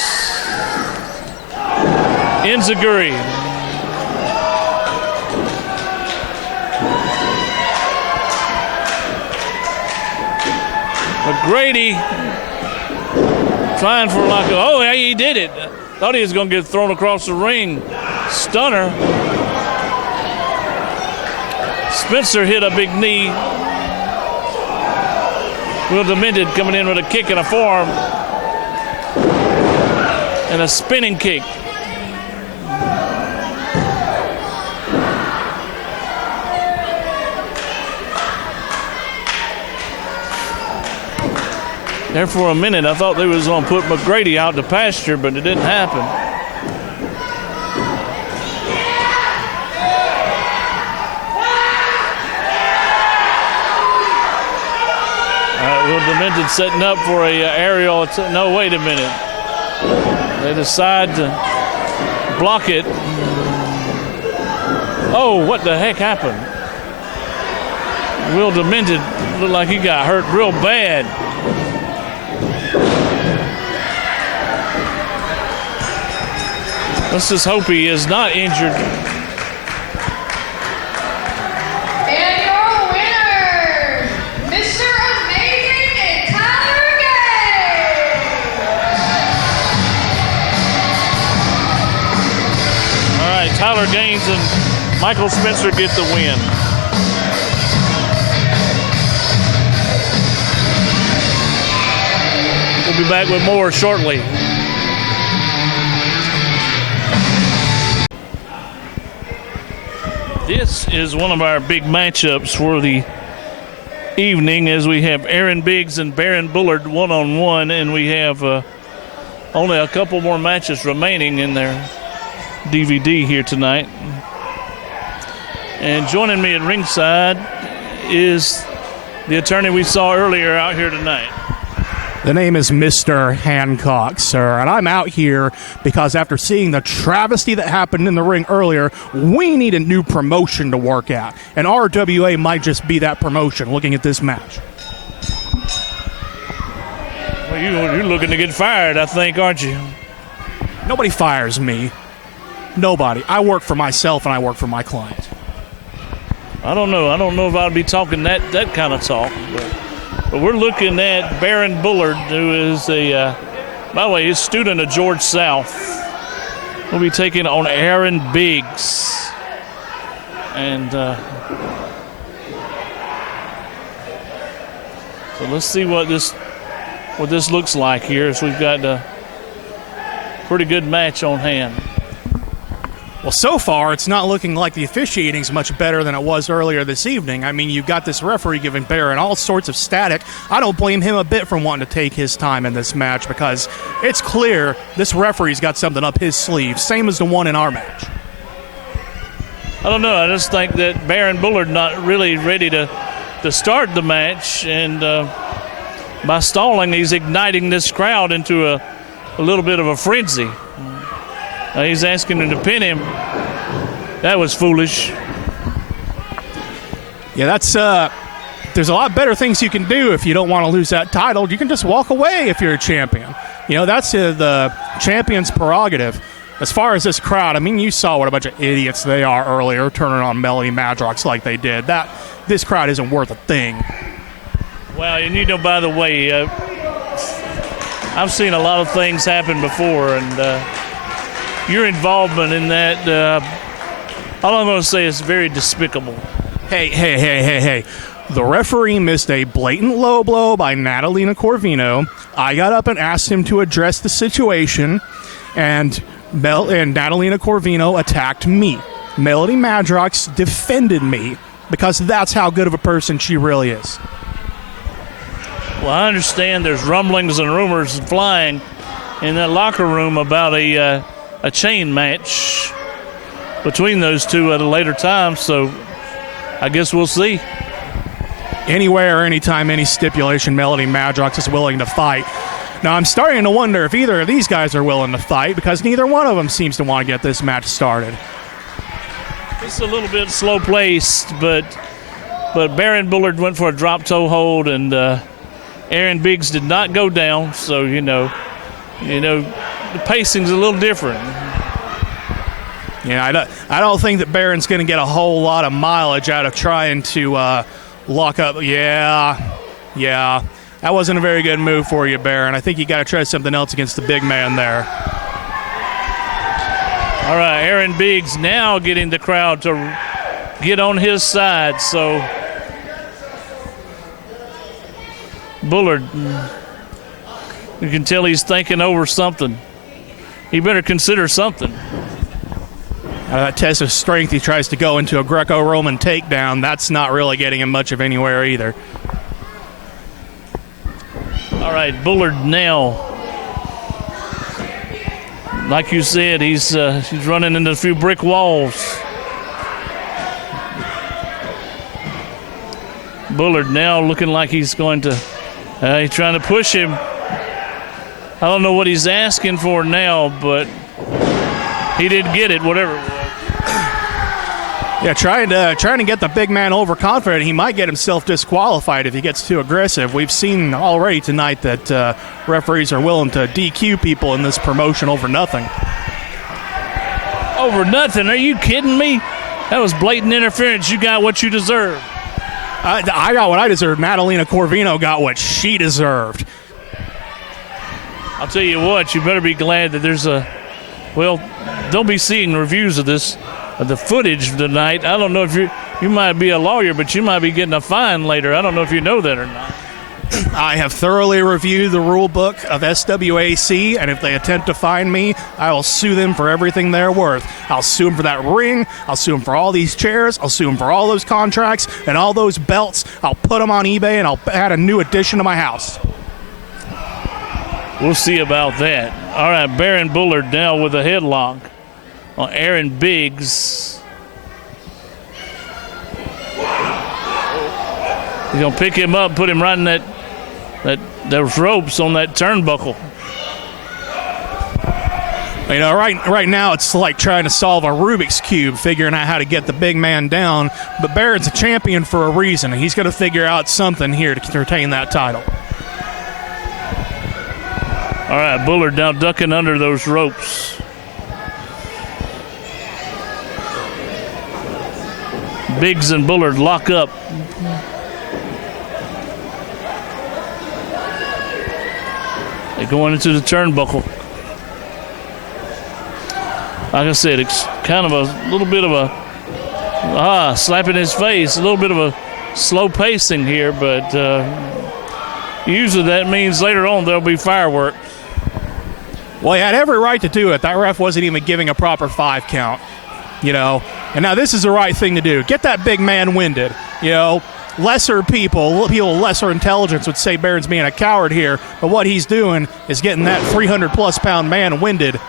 Enziguri. McGrady trying for like, oh, yeah, he did it. Thought he was going to get thrown across the ring. Stunner. Spencer hit a big knee. Will Demented coming in with a kick and a forearm. And a spinning kick. There for a minute, I thought they was going to put McGrady out to pasture, but it didn't happen. All right, Will Demented setting up for a aerial. No, wait a minute. They decide to block it. Oh, what the heck happened? Will Demented looked like he got hurt real bad. Let's just hope he is not injured. And your winner, Mr. Amazing and Tyler Gaines. All right, Tyler Gaines and Michael Spencer get the win. We'll be back with more shortly. This is one of our big matchups for the evening, as we have Aaron Biggs and Baron Bullard one-on-one, and we have only a couple more matches remaining in their DVD here tonight. And joining me at ringside is the attorney we saw earlier out here tonight. The name is Mr. Hancock, sir, and I'm out here because after seeing the travesty that happened in the ring earlier, we need a new promotion to work at, and RWA might just be that promotion looking at this match. Well, you're looking to get fired, I think, aren't you? Nobody fires me. Nobody. I work for myself and I work for my client. I don't know. I don't know if I'd be talking that kind of talk, but we're looking at Baron Bullard, who is by the way, he's a student of George South. We'll be taking on Aaron Biggs. And so let's see what this looks like here. So we've got a pretty good match on hand. Well, so far, it's not looking like the officiating is much better than it was earlier this evening. I mean, you've got this referee giving Baron all sorts of static. I don't blame him a bit for wanting to take his time in this match because it's clear this referee's got something up his sleeve, same as the one in our match. I don't know. I just think that Baron Bullard not really ready to start the match, and by stalling, he's igniting this crowd into a little bit of a frenzy. He's asking him to pin him. That was foolish. Yeah, that's there's a lot better things you can do if you don't want to lose that title. You can just walk away if you're a champion. You know, that's the champion's prerogative. As far as this crowd, I mean, you saw what a bunch of idiots they are earlier, turning on Melody Madrox like they did. This crowd isn't worth a thing. Well, and you know, by the way, I've seen a lot of things happen before, and your involvement in that, all I'm going to say is very despicable. Hey. The referee missed a blatant low blow by Natalina Corvino. I got up and asked him to address the situation, and Natalina Corvino attacked me. Melody Madrox defended me because that's how good of a person she really is. Well, I understand there's rumblings and rumors flying in that locker room about a chain match between those two at a later time, so I guess we'll see. Anywhere, anytime, any stipulation, Melody Madrox is willing to fight. Now, I'm starting to wonder if either of these guys are willing to fight because neither one of them seems to want to get this match started. It's a little bit slow-paced, but Baron Bullard went for a drop-toe hold, and Aaron Biggs did not go down, so, you know, the pacing's a little different. Yeah, I don't think that Baron's going to get a whole lot of mileage out of trying to lock up. Yeah. That wasn't a very good move for you, Baron. I think you got to try something else against the big man there. All right, Aaron Biggs now getting the crowd to get on his side, so Bullard, you can tell he's thinking over something. He better consider something. That test of strength, he tries to go into a Greco-Roman takedown. That's not really getting him much of anywhere either. All right, Bullard now, like you said, he's running into a few brick walls. Bullard now looking like he's going to, he's trying to push him. I don't know what he's asking for now, but he did get it, whatever it was. Yeah, trying to get the big man overconfident. He might get himself disqualified if he gets too aggressive. We've seen already tonight that referees are willing to DQ people in this promotion over nothing. Over nothing? Are you kidding me? That was blatant interference. You got what you deserve. I got what I deserved. Natalina Corvino got what she deserved. I'll tell you what, you better be glad that there's they'll be seeing reviews of this. The footage tonight. I don't know if you might be a lawyer, but you might be getting a fine later. I don't know if you know that or not. I have thoroughly reviewed the rule book of SWAC, and if they attempt to fine me, I will sue them for everything they're worth. I'll sue them for that ring. I'll sue them for all these chairs. I'll sue them for all those contracts and all those belts. I'll put them on eBay, and I'll add a new addition to my house. We'll see about that. All right, Baron Bullard now with a headlock on Aaron Biggs. He's going to pick him up, put him right in those ropes on that turnbuckle. You know, right now it's like trying to solve a Rubik's Cube, figuring out how to get the big man down. But Barrett's a champion for a reason, and he's going to figure out something here to retain that title. All right, Bullard now ducking under those ropes. Biggs and Bullard lock up. They're going into the turnbuckle. Like I said, it's kind of a little bit of a slap in his face, a little bit of a slow pacing here, but usually that means later on there'll be fireworks. Well, he had every right to do it. That ref wasn't even giving a proper 5 count, you know. And now this is the right thing to do. Get that big man winded, you know. Lesser people of lesser intelligence would say Baron's being a coward here, but what he's doing is getting that 300-plus pound man winded.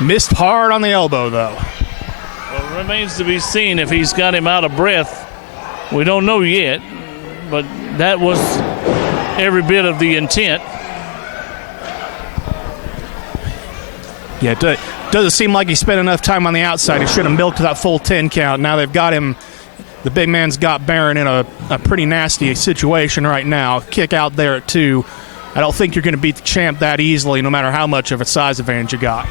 Missed hard on the elbow, though. Well, it remains to be seen if he's got him out of breath. We don't know yet, but that was every bit of the intent. Yeah, it doesn't seem like he spent enough time on the outside. He should have milked that full 10 count. Now they've got him. The big man's got Barron in a pretty nasty situation right now. Kick out there at 2. I don't think you're going to beat the champ that easily, no matter how much of a size advantage you got.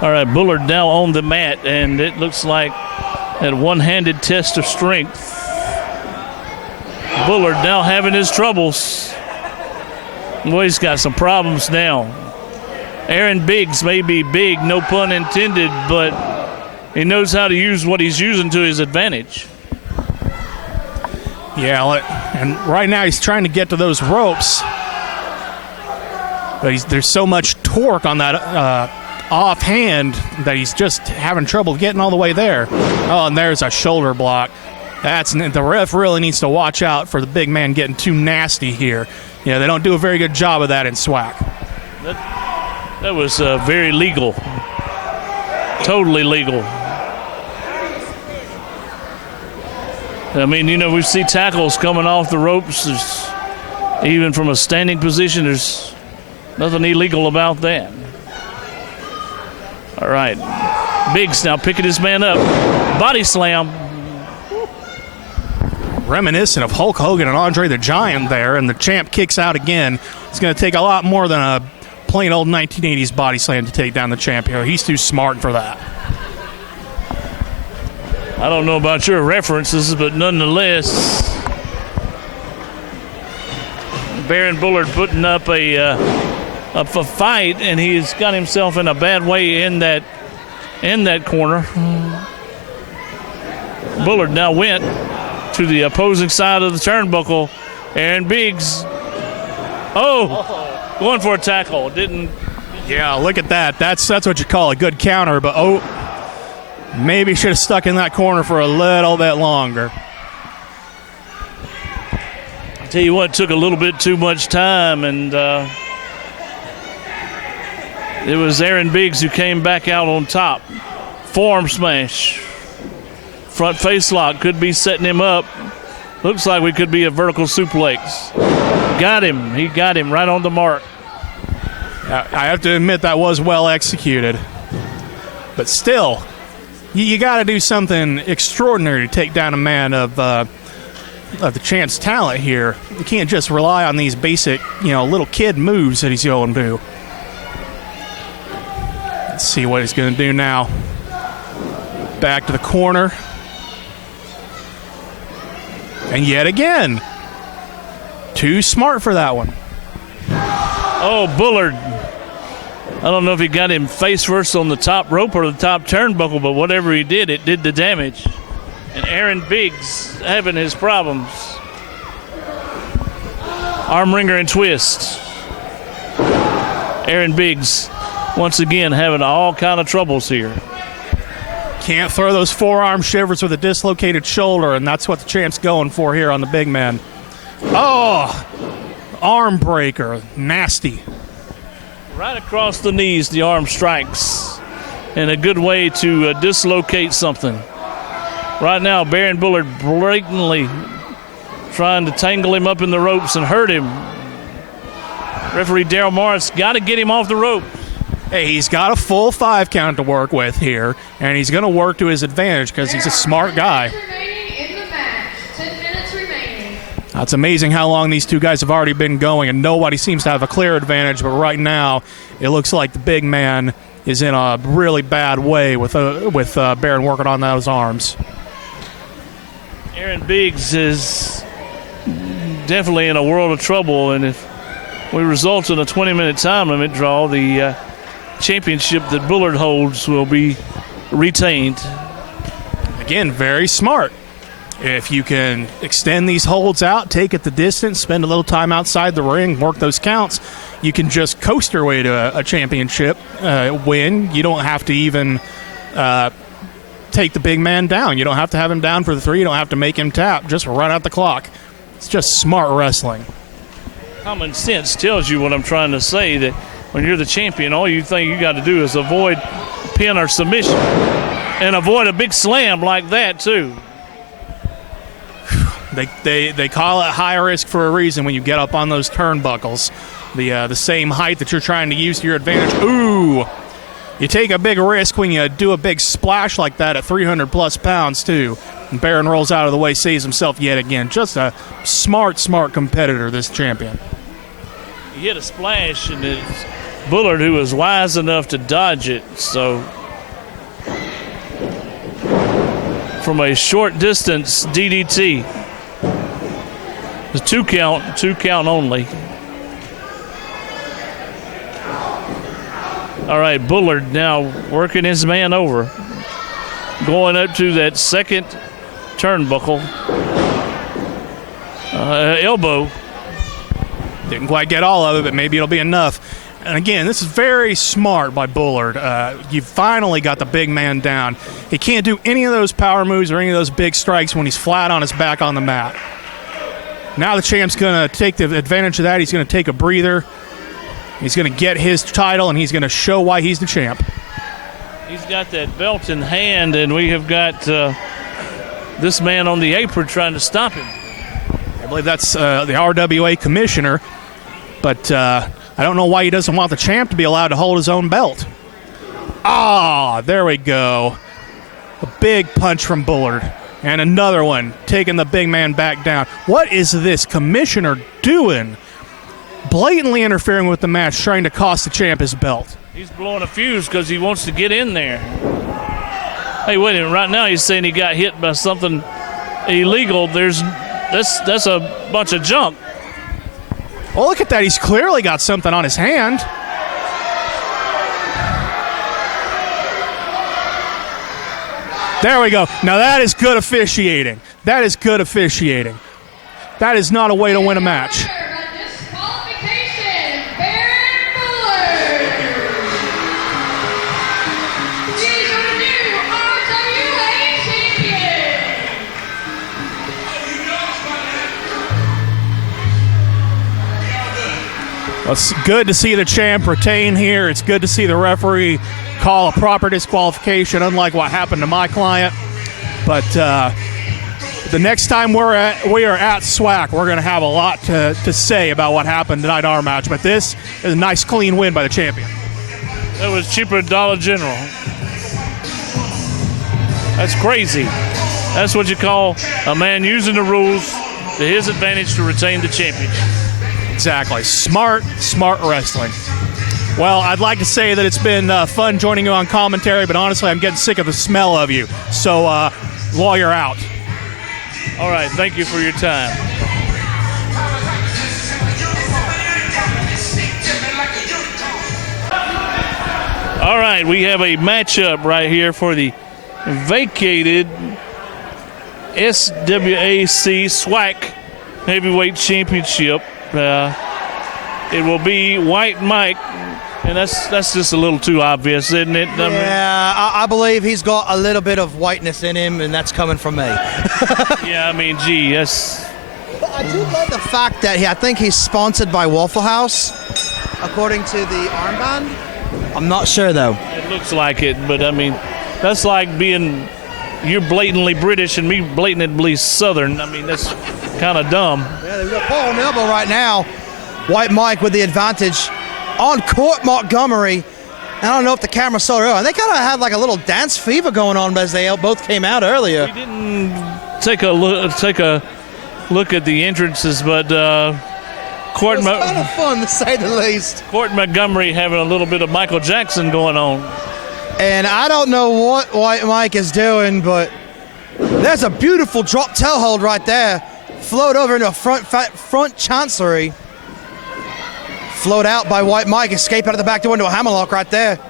All right, Bullard now on the mat, and it looks like a one-handed test of strength. Bullard now having his troubles. Well, he's got some problems now. Aaron Biggs may be big, no pun intended, but he knows how to use what he's using to his advantage. Yeah, and right now he's trying to get to those ropes. But there's so much torque on that offhand that he's just having trouble getting all the way there. Oh, and there's a shoulder block. The ref really needs to watch out for the big man getting too nasty here. Yeah, they don't do a very good job of that in SWAC. That was very legal. Totally legal. I mean, we see tackles coming off the ropes. Even from a standing position, there's nothing illegal about that. All right. Biggs now picking his man up. Body slam. Reminiscent of Hulk Hogan and Andre the Giant there, and the champ kicks out again. It's going to take a lot more than a plain old 1980s body slam to take down the champ here. He's too smart for that. I don't know about your references, but nonetheless, Baron Bullard putting up a fight, and he's got himself in a bad way in that corner. Bullard now went to the opposing side of the turnbuckle. Aaron Biggs, going for a tackle. Didn't. Yeah, look at that. That's what you call a good counter, but maybe should have stuck in that corner for a little bit longer. I'll tell you what, it took a little bit too much time, and it was Aaron Biggs who came back out on top. Forearm smash. Front face lock could be setting him up. Looks like we could be a vertical suplex. Got him. He got him right on the mark. I have to admit that was well executed. But still, you got to do something extraordinary to take down a man of the champ's talent here. You can't just rely on these basic, little kid moves that he's going to do. Let's see what he's going to do now. Back to the corner. And yet again, too smart for that one. Oh, Bullard. I don't know if he got him face first on the top rope or the top turnbuckle, but whatever he did, it did the damage. And Aaron Biggs having his problems. Arm wringer and twist. Aaron Biggs once again having all kind of troubles here. Can't throw those forearm shivers with a dislocated shoulder, and that's what the champ's going for here on the big man. Oh, arm breaker. Nasty. Right across the knees, the arm strikes. And a good way to dislocate something. Right now, Baron Bullard blatantly trying to tangle him up in the ropes and hurt him. Referee Daryl Morris got to get him off the rope. Hey, he's got a full 5 count to work with here, and he's going to work to his advantage because he's a smart guy. 10 minutes remaining in the match. 10 minutes remaining. It's amazing how long these two guys have already been going, and nobody seems to have a clear advantage, but right now it looks like the big man is in a really bad way with Baron working on those arms. Aaron Biggs is definitely in a world of trouble, and if we result in a 20-minute time limit draw, the championship that Bullard holds will be retained. Again, very smart. If you can extend these holds out, take it the distance, spend a little time outside the ring, work those counts, you can just coast your way to a championship win. You don't have to even take the big man down. You don't have to have him down for the 3. You don't have to make him tap. Just run out the clock. It's just smart wrestling. Common sense tells you what I'm trying to say, that when you're the champion, all you think you got to do is avoid pin or submission and avoid a big slam like that, too. They call it high risk for a reason when you get up on those turnbuckles. the same height that you're trying to use to your advantage. Ooh! You take a big risk when you do a big splash like that at 300-plus pounds, too. And Barron rolls out of the way, saves himself yet again. Just a smart competitor, this champion. He hit a splash, and it's Bullard who was wise enough to dodge it. So from a short distance DDT. It's two count only. All right, Bullard now working his man over. Going up to that second turnbuckle. Elbow. Didn't quite get all of it, but maybe it'll be enough. And again, this is very smart by Bullard. You finally got the big man down. He can't do any of those power moves or any of those big strikes when he's flat on his back on the mat. Now the champ's going to take the advantage of that. He's going to take a breather. He's going to get his title, and he's going to show why he's the champ. He's got that belt in hand, and we have got this man on the apron trying to stop him. I believe that's the RWA commissioner, but I don't know why he doesn't want the champ to be allowed to hold his own belt. Ah, there we go. A big punch from Bullard. And another one, taking the big man back down. What is this commissioner doing? Blatantly interfering with the match, trying to cost the champ his belt. He's blowing a fuse because he wants to get in there. Hey, wait a minute. Right now he's saying he got hit by something illegal. That's a bunch of junk. Oh, look at that. He's clearly got something on his hand. There we go. Now that is good officiating. That is good officiating. That is not a way to win a match. Disqualification, Baron Bullard. He's your new RWA champion. Well, it's good to see the champ retain here. It's good to see the referee call a proper disqualification, unlike what happened to my client. But the next time we are at SWAC, we're going to have a lot to say about what happened tonight in our match. But this is a nice, clean win by the champion. That was cheaper than Dollar General. That's crazy. That's what you call a man using the rules to his advantage to retain the championship. Exactly. Smart wrestling. Well, I'd like to say that it's been fun joining you on commentary, but honestly, I'm getting sick of the smell of you. So, lawyer out. All right, thank you for your time. All right, we have a matchup right here for the vacated SWAC Heavyweight Championship. It will be White Mike, and that's just a little too obvious, isn't it? Yeah, I believe he's got a little bit of whiteness in him, and that's coming from me. Yeah, I mean, gee, that's... But I do love the fact that I think he's sponsored by Waffle House, according to the armband. I'm not sure, though. It looks like it, but I mean, that's like being... You're blatantly British and me blatantly Southern. I mean, that's kind of dumb. Yeah, they've got Paul on the elbow right now. White Mike with the advantage on Court Montgomery. I don't know if the camera saw it earlier. They kind of had like a little dance fever going on as they both came out earlier. We didn't take a look at the entrances, but Court It was kind of fun, to say the least. Court Montgomery having a little bit of Michael Jackson going on. And I don't know what White Mike is doing, but there's a beautiful drop tail hold right there. Float over into a front chancery. Float out by White Mike. Escape out of the back door into a hammerlock right there.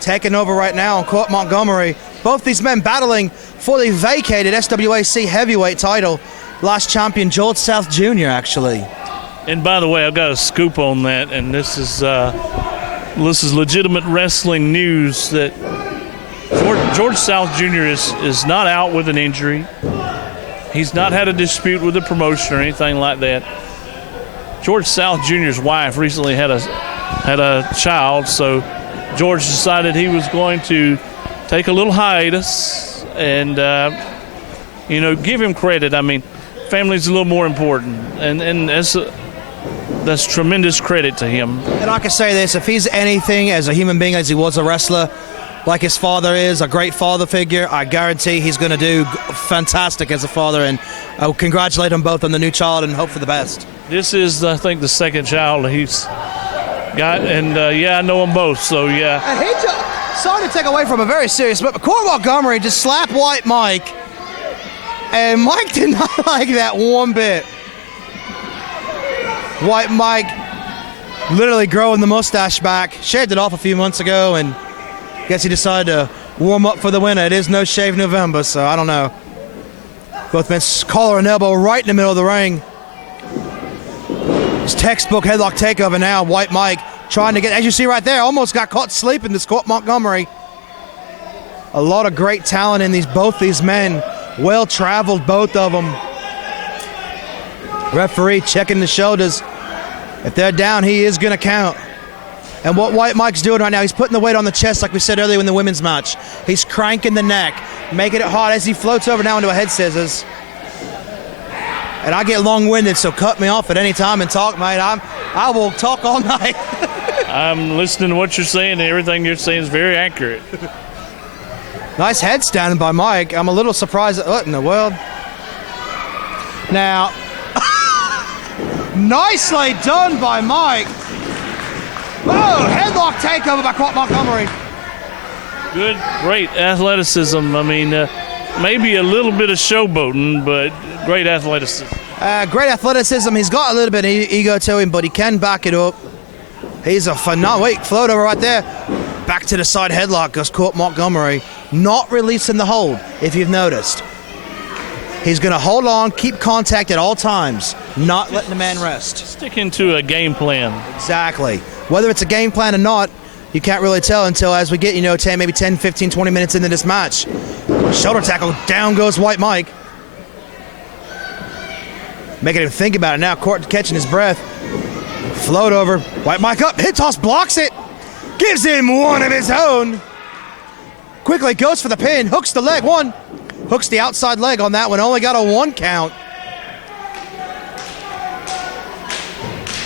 Taking over right now on Court Montgomery. Both these men battling for the vacated SWAC heavyweight title. Last champion George South Jr. actually. And by the way, I've got a scoop on that, and this is legitimate wrestling news that George South Jr. is not out with an injury. He's not had a dispute with the promotion or anything like that. George South Jr.'s wife recently had a child, so George decided he was going to take a little hiatus and give him credit. I mean, family's a little more important, and as that's tremendous credit to him. And I can say this, if he's anything as a human being as he was a wrestler, like his father is, a great father figure, I guarantee he's going to do fantastic as a father, and I will congratulate them both on the new child and hope for the best. This is, I think, the second child he's got, and I know them both, so yeah. And he sorry to take away from a very serious, but Court Montgomery just slapped White Mike, and Mike did not like that one bit. White Mike literally growing the mustache back, shaved it off a few months ago, and I guess he decided to warm up for the winter. It is no shave November, so I don't know. Both men collar and elbow right in the middle of the ring. It's textbook headlock takeover now. White Mike trying to get, as you see right there, almost got caught sleeping, this Court Montgomery. A lot of great talent in both these men. Well traveled, both of them. Referee checking the shoulders. If they're down, he is going to count. And what White Mike's doing right now, he's putting the weight on the chest like we said earlier in the women's match. He's cranking the neck, making it hard as he floats over now into a head scissors. And I get long-winded, so cut me off at any time and talk, mate. I will talk all night. I'm listening to what you're saying, and everything you're saying is very accurate. Nice headstand by Mike. I'm a little surprised. What in the world? Now, nicely done by Mike. Oh, headlock takeover by Court Montgomery. Good, great athleticism. I mean, maybe a little bit of showboating, but great athleticism. Great athleticism. He's got a little bit of ego to him, but he can back it up. He's a phenomenal. Wait, float over right there. Back to the side headlock goes Court Montgomery. Not releasing the hold, if you've noticed. He's going to hold on, keep contact at all times, not letting the man rest. Sticking to a game plan. Exactly. Whether it's a game plan or not, you can't really tell until as we get, 10, maybe 10, 15, 20 minutes into this match. Shoulder tackle, down goes White Mike. Making him think about it now. Court catching his breath. Float over. White Mike up. Hit toss blocks it. Gives him one of his own. Quickly goes for the pin. Hooks the leg. One. Hooks the outside leg on that one. Only got a 1 count.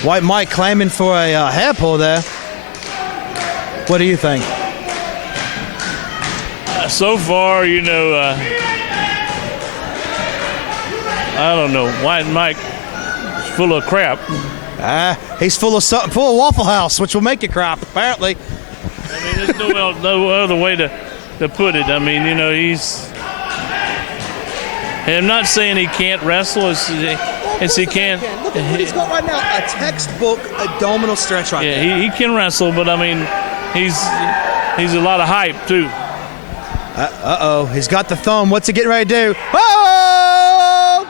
White Mike claiming for a hair pull there. What do you think? So far, I don't know. White Mike is full of crap. He's full of something, full of Waffle House, which will make you crap, apparently. I mean, there's no other way to put it. I mean, he's... And I'm not saying he can't wrestle. It's he can. Look at what he's got right now. A textbook abdominal stretch right there. Yeah, he can wrestle, but I mean, he's a lot of hype too. Uh-oh. He's got the thumb. What's he getting ready to do? Oh!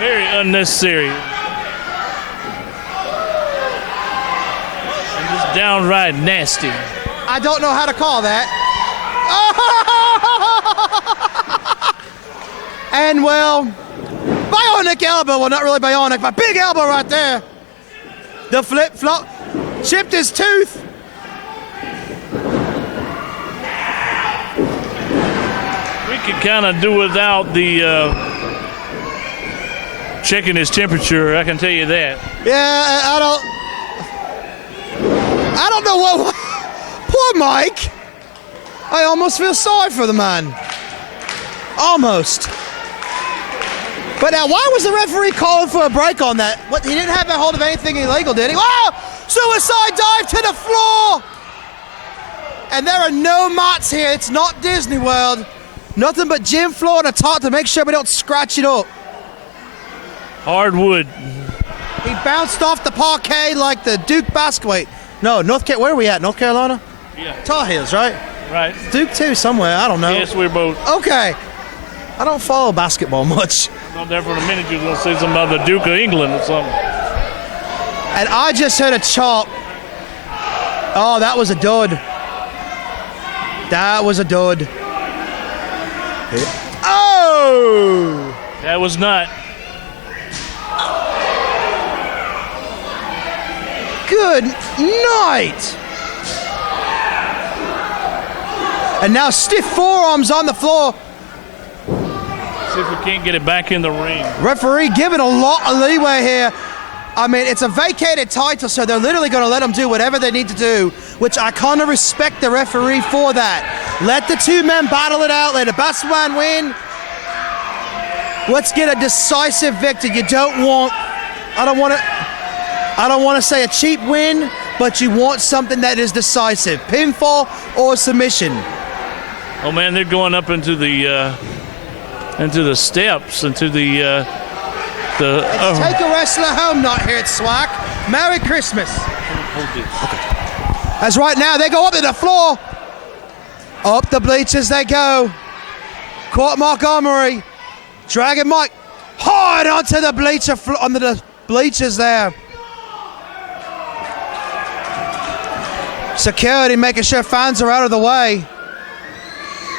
Very unnecessary. And just downright nasty. I don't know how to call that. And well, bionic elbow. Well, not really bionic, but big elbow right there. The flip-flop. Chipped his tooth. We could kind of do without the checking his temperature. I can tell you that. Yeah, I don't know what. Poor Mike. I almost feel sorry for the man. Almost. But now, why was the referee calling for a break on that? What? He didn't have a hold of anything illegal, did he? Oh! Suicide dive to the floor! And there are no mats here. It's not Disney World. Nothing but gym floor and a top to make sure we don't scratch it up. Hardwood. He bounced off the parquet like the Duke basket. No, where are we at? North Carolina? Yeah. Tar Heels, right? Right. Duke too, somewhere. I don't know. Yes, we're both. Okay. I don't follow basketball much. Not there for a minute. You're going to say something about the Duke of England or something. And I just heard a chop. Oh, that was a dud. That was a dud. Oh! That was not. Good night. And now stiff forearms on the floor. See if we can't get it back in the ring. Referee giving a lot of leeway here. I mean, it's a vacated title, so they're literally going to let them do whatever they need to do, which I kind of respect the referee for that. Let the two men battle it out. Let the best man win. Let's get a decisive victory. You don't want, I don't want to say a cheap win, but you want something that is decisive. Pinfall or submission. Oh man, they're going up into the steps, into the Take a wrestler home night here at SWAC. Merry Christmas. As right now they go up to the floor. Up the bleachers they go. Caught Montgomery. Dragging Mike hard onto the under the bleachers there. Security making sure fans are out of the way.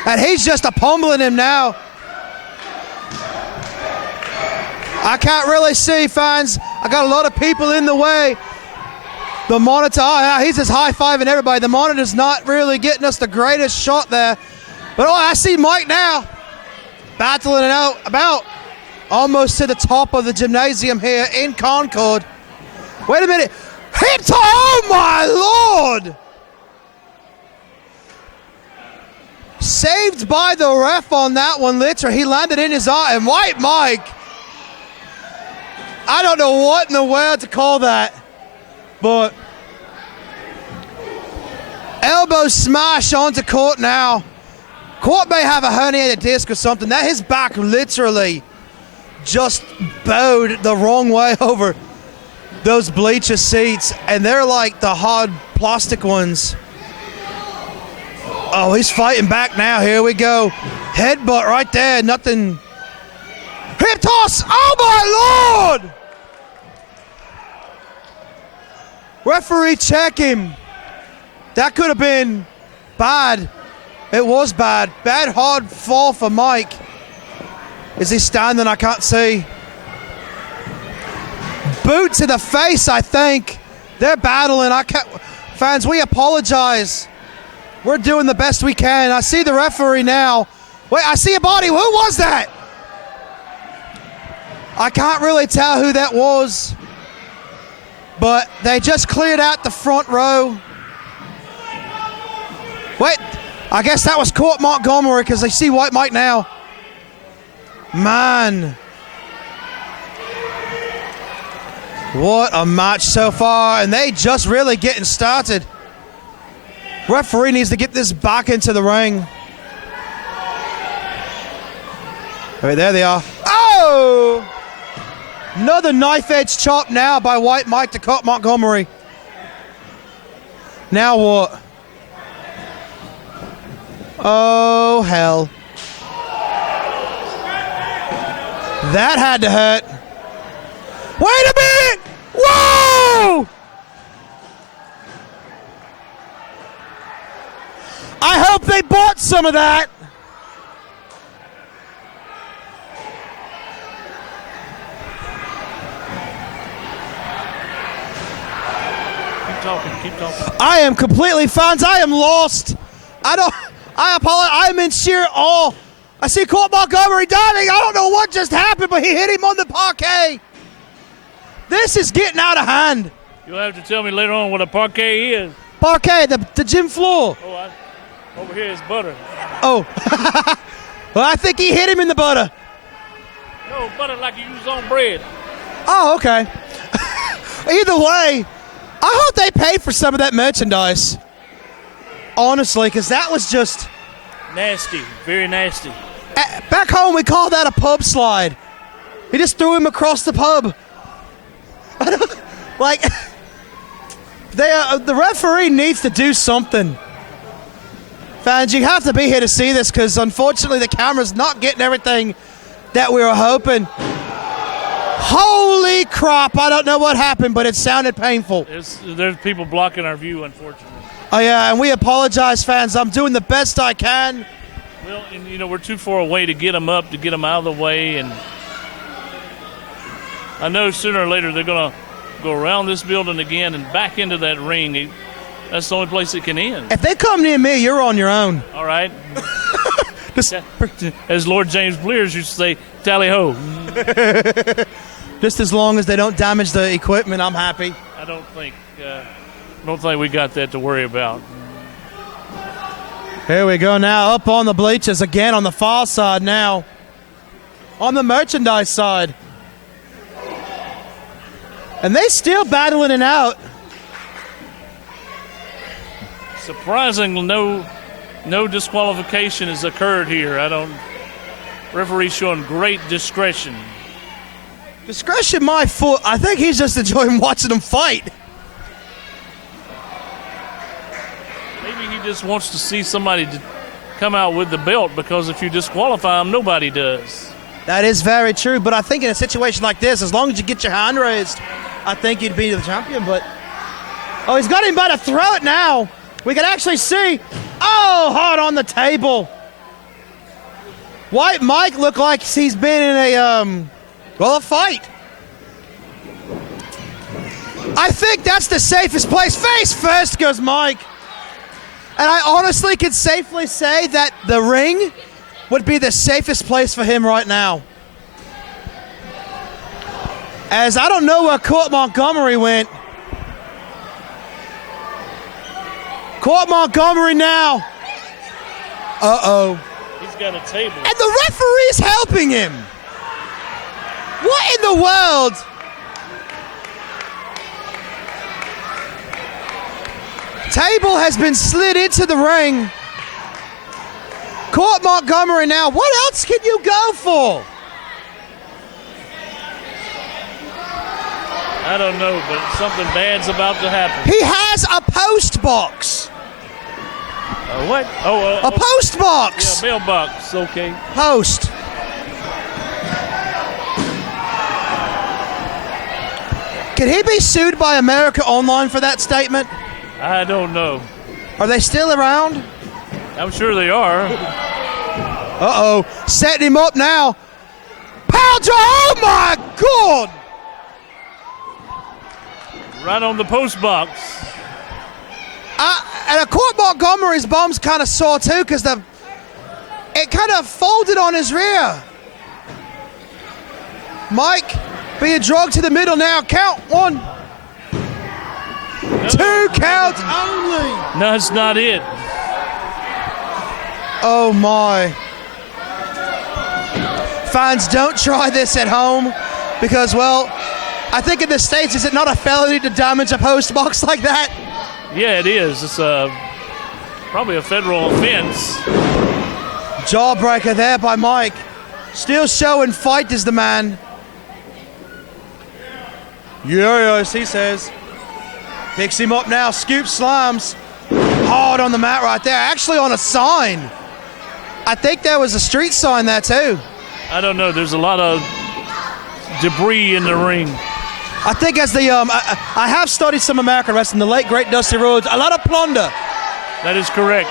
And he's just pummeling him now. I can't really see, fans. I got a lot of people in the way. The monitor, oh yeah, he's just high-fiving everybody. The monitor's not really getting us the greatest shot there. But oh, I see Mike now. Battling it out about almost to the top of the gymnasium here in Concord. Wait a minute. Hip to, oh my Lord! Saved by the ref on that one, literally. He landed in his eye, and White Mike, I don't know what in the world to call that, but elbow smash onto Court now. Court may have a herniated disc or something. That his back literally just bowed the wrong way over those bleacher seats, and they're like the hard plastic ones. Oh, he's fighting back now. Here we go. Headbutt right there. Nothing. Hip toss! Oh my Lord! Referee check him. That could have been bad. It was bad. Bad hard fall for Mike. Is he standing? I can't see. Boot to the face, I think. They're battling. Fans, we apologize. We're doing the best we can. I see the referee now. Wait, I see a body. Who was that? I can't really tell who that was, but they just cleared out the front row. Wait, I guess that was Court Montgomery because I see White Mike now. Man. What a match so far, and they just really getting started. Referee needs to get this back into the ring. All right, there they are. Oh! Another knife edge chop now by White Mike to cut Montgomery. Now what? Oh, hell. That had to hurt. Wait a minute! Whoa! I hope they bought some of that. Keep talking. I am completely, fans, I am lost. I apologize. I'm in sheer awe. I see Court Montgomery diving. I don't know what just happened, but he hit him on the parquet. This is getting out of hand. You'll have to tell me later on what a parquet is. Parquet, the gym floor. Oh, over here is butter. Oh. Well, I think he hit him in the butter. No, butter like you use on bread. Oh, okay. Either way, I hope they paid for some of that merchandise. Honestly, because that was just... Nasty, very nasty. Back home, we call that a pub slide. He just threw him across the pub. Like, the referee needs to do something. Fans, you have to be here to see this because, unfortunately, the camera's not getting everything that we were hoping. Holy crap, I don't know what happened, but it sounded painful. There's people blocking our view, unfortunately. Oh, yeah, and we apologize, fans. I'm doing the best I can. Well, and, we're too far away to get them up, to get them out of the way, and I know sooner or later they're going to go around this building again and back into that ring. That's the only place it can end. If they come near me, you're on your own. All right. As Lord James Blears used to say, tally ho. Just as long as they don't damage the equipment, I'm happy. I don't think we got that to worry about. Here we go now, up on the bleachers again on the far side now. On the merchandise side. And they still battling it out. Surprisingly, no disqualification has occurred here. Referee showing great discretion. Discretion, my foot. I think he's just enjoying watching them fight. Maybe he just wants to see somebody come out with the belt, because if you disqualify him, nobody does. That is very true, but I think in a situation like this, as long as you get your hand raised, I think you'd be the champion. But oh, he's got him by the throat now. We can actually see. Oh, hard on the table. White Mike looked like he's been in a fight. I think that's the safest place. Face first goes Mike. And I honestly could safely say that the ring would be the safest place for him right now. As I don't know where Court Montgomery went. Court Montgomery now. Uh-oh. He's got a table. And the referee's helping him. What in the world? Table has been slid into the ring. Court Montgomery now. What else can you go for? I don't know, but something bad's about to happen. He has a post box. What? A post box. Yeah, mailbox. Okay. Post. Can he be sued by America Online for that statement? I don't know. Are they still around? I'm sure they are. Uh-oh. Setting him up now. Pound to, oh my God! Right on the post box. And Court Montgomery's bum's kind of sore too, because it kind of folded on his rear. Mike being dragged to the middle now. Count 1, 2 counts only. No, it's not it. Oh my. Fans, don't try this at home, because, well, I think in the States, is it not a felony to damage a post box like that? Yeah, it is. It's probably a federal offense. Jawbreaker there by Mike. Still showing fight is the man. Yes, he says. Picks him up now. Scoop slams. Hard on the mat right there. Actually on a sign. I think there was a street sign there too. I don't know. There's a lot of debris in the ring. I think as the I have studied some American wrestling, the late great Dusty Rhodes, a lot of plunder. That is correct.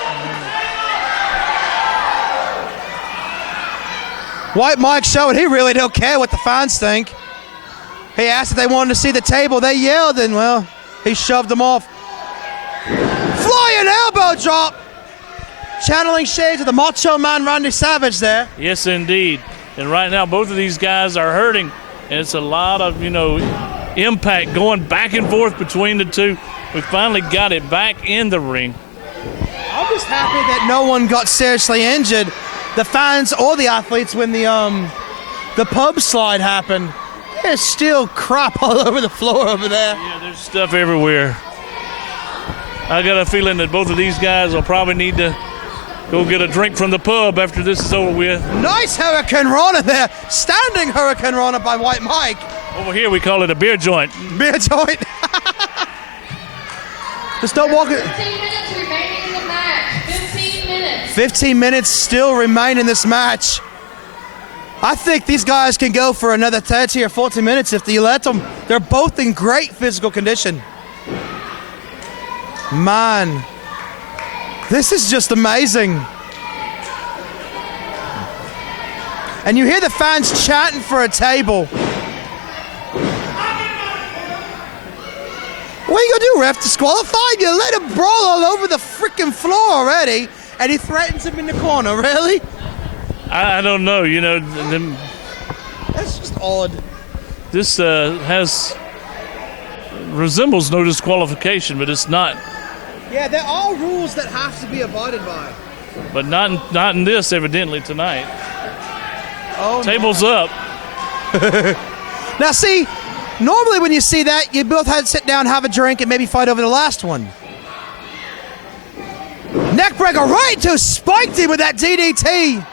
White Mike showing he really don't care what the fans think. He asked if they wanted to see the table. They yelled, and well, he shoved them off. Flying elbow drop. Channeling shades of the Macho Man Randy Savage there. Yes, indeed. And right now, both of these guys are hurting. And it's a lot of, impact going back and forth between the two. We finally got it back in the ring. I'm just happy that no one got seriously injured. The fans or the athletes when the pub slide happened. There's still crap all over the floor over there. Yeah, there's stuff everywhere. I got a feeling that both of these guys will probably need to go get a drink from the pub after this is over with. Nice Hurricane Rana there. Standing Hurricane Rana by White Mike. Over here we call it a beer joint. Beer joint. Just don't walk it. 15 minutes remaining in the match. 15 minutes. 15 minutes still remain in this match. I think these guys can go for another 30 or 40 minutes if you let them. They're both in great physical condition. Man, this is just amazing. And you hear the fans chanting for a table. What are you gonna do, ref? Disqualified? You let him brawl all over the freaking floor already, and he threatens him in the corner, really? I don't know. You know, That's just odd. this resembles no disqualification, but it's not. Yeah, there are rules that have to be abided by. But not in this, evidently, tonight. Oh, Table's up. now see, normally when you see that, you both had to sit down, have a drink, and maybe fight over the last one. Neckbreaker right to spiked him with that DDT.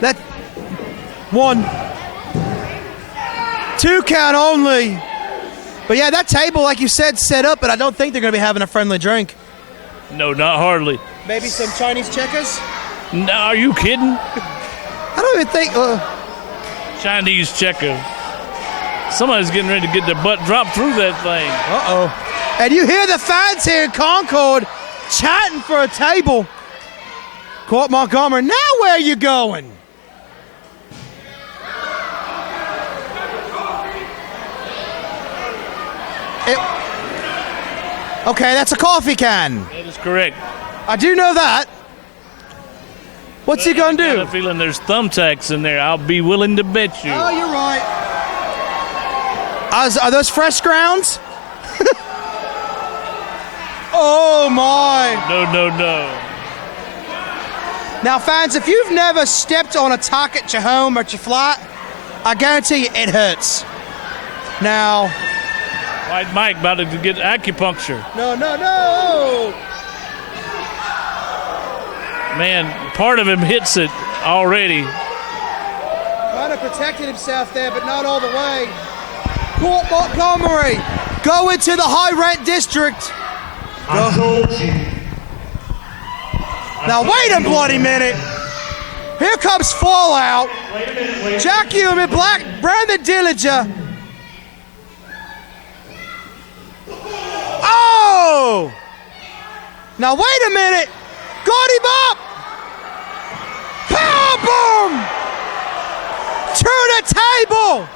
That 1, 2 count only. But yeah, that table, like you said, set up, but I don't think they're going to be having a friendly drink. No, not hardly. Maybe some Chinese checkers? No, are you kidding? I don't even think. Chinese checker. Somebody's getting ready to get their butt dropped through that thing. Uh-oh. And you hear the fans here in Concord chatting for a table. Court Montgomery, now where are you going? Okay, that's a coffee can. That is correct. I do know that. What's he gonna I do? have a feeling there's thumbtacks in there. I'll be willing to bet you. Oh, you're right. Are those fresh grounds? Oh my! No. Now, fans, if you've never stepped on a tack at your home or at your flight, I guarantee you it hurts. Now. White Mike about to get acupuncture. No. Man, part of him hits it already. Kind of protected himself there, but not all the way. Court Montgomery, go into the high rent district. I told you. Now wait a bloody minute. Here comes Fallout. Wait a minute. Jack Human, Black, Brandon Dillinger. Oh! Now wait a minute. Got him up. Power bomb to the table.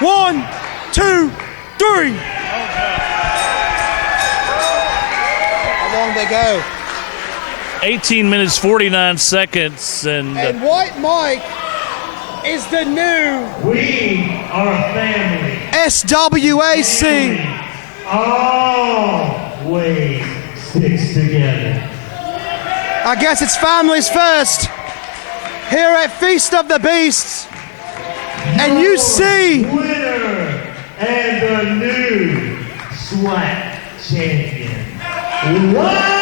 1, 2, 3. How long they go? 18 minutes, 49 seconds, and White Mike is the new We are a family. SWAC. Always sticks together. I guess it's families first here at Feast of the Beasts. And you see Winner and the new SWAC champion, White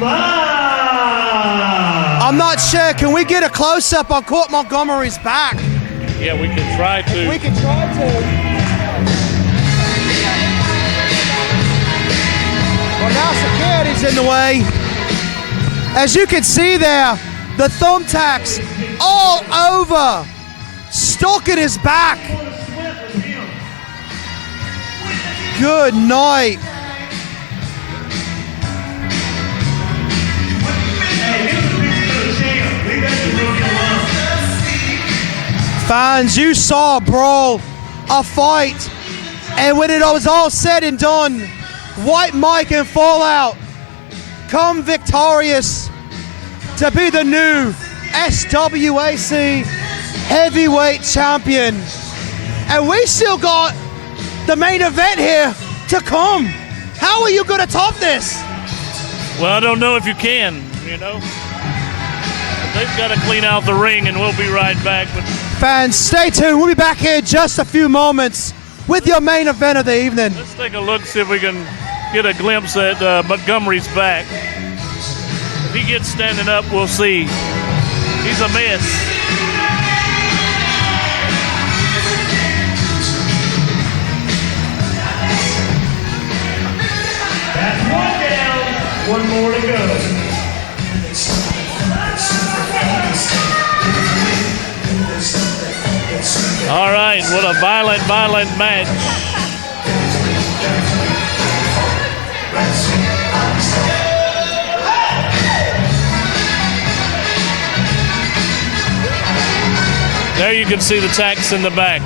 Mike. I'm not sure. Can we get a close-up on Court Montgomery's back? yeah, we can try to. We can try to. Well, now security's in the way. As you can see there, the thumbtacks all over, stuck in his back. Good night. Fans, you saw a brawl, a fight, and when it was all said and done, White Mike and Fallout come victorious to be the new SWAC heavyweight champion. And we still got the main event here to come. How are you going to top this? Well, I don't know if you can, you know. They've got to clean out the ring, and we'll be right back. But Fans, stay tuned. We'll be back here in just a few moments with your main event of the evening. let's take a look, see if we can get a glimpse at Montgomery's back. If he gets standing up, we'll see. He's a mess. That's one down, one more to go. All right, what a violent match. There you can see the tacks in the back.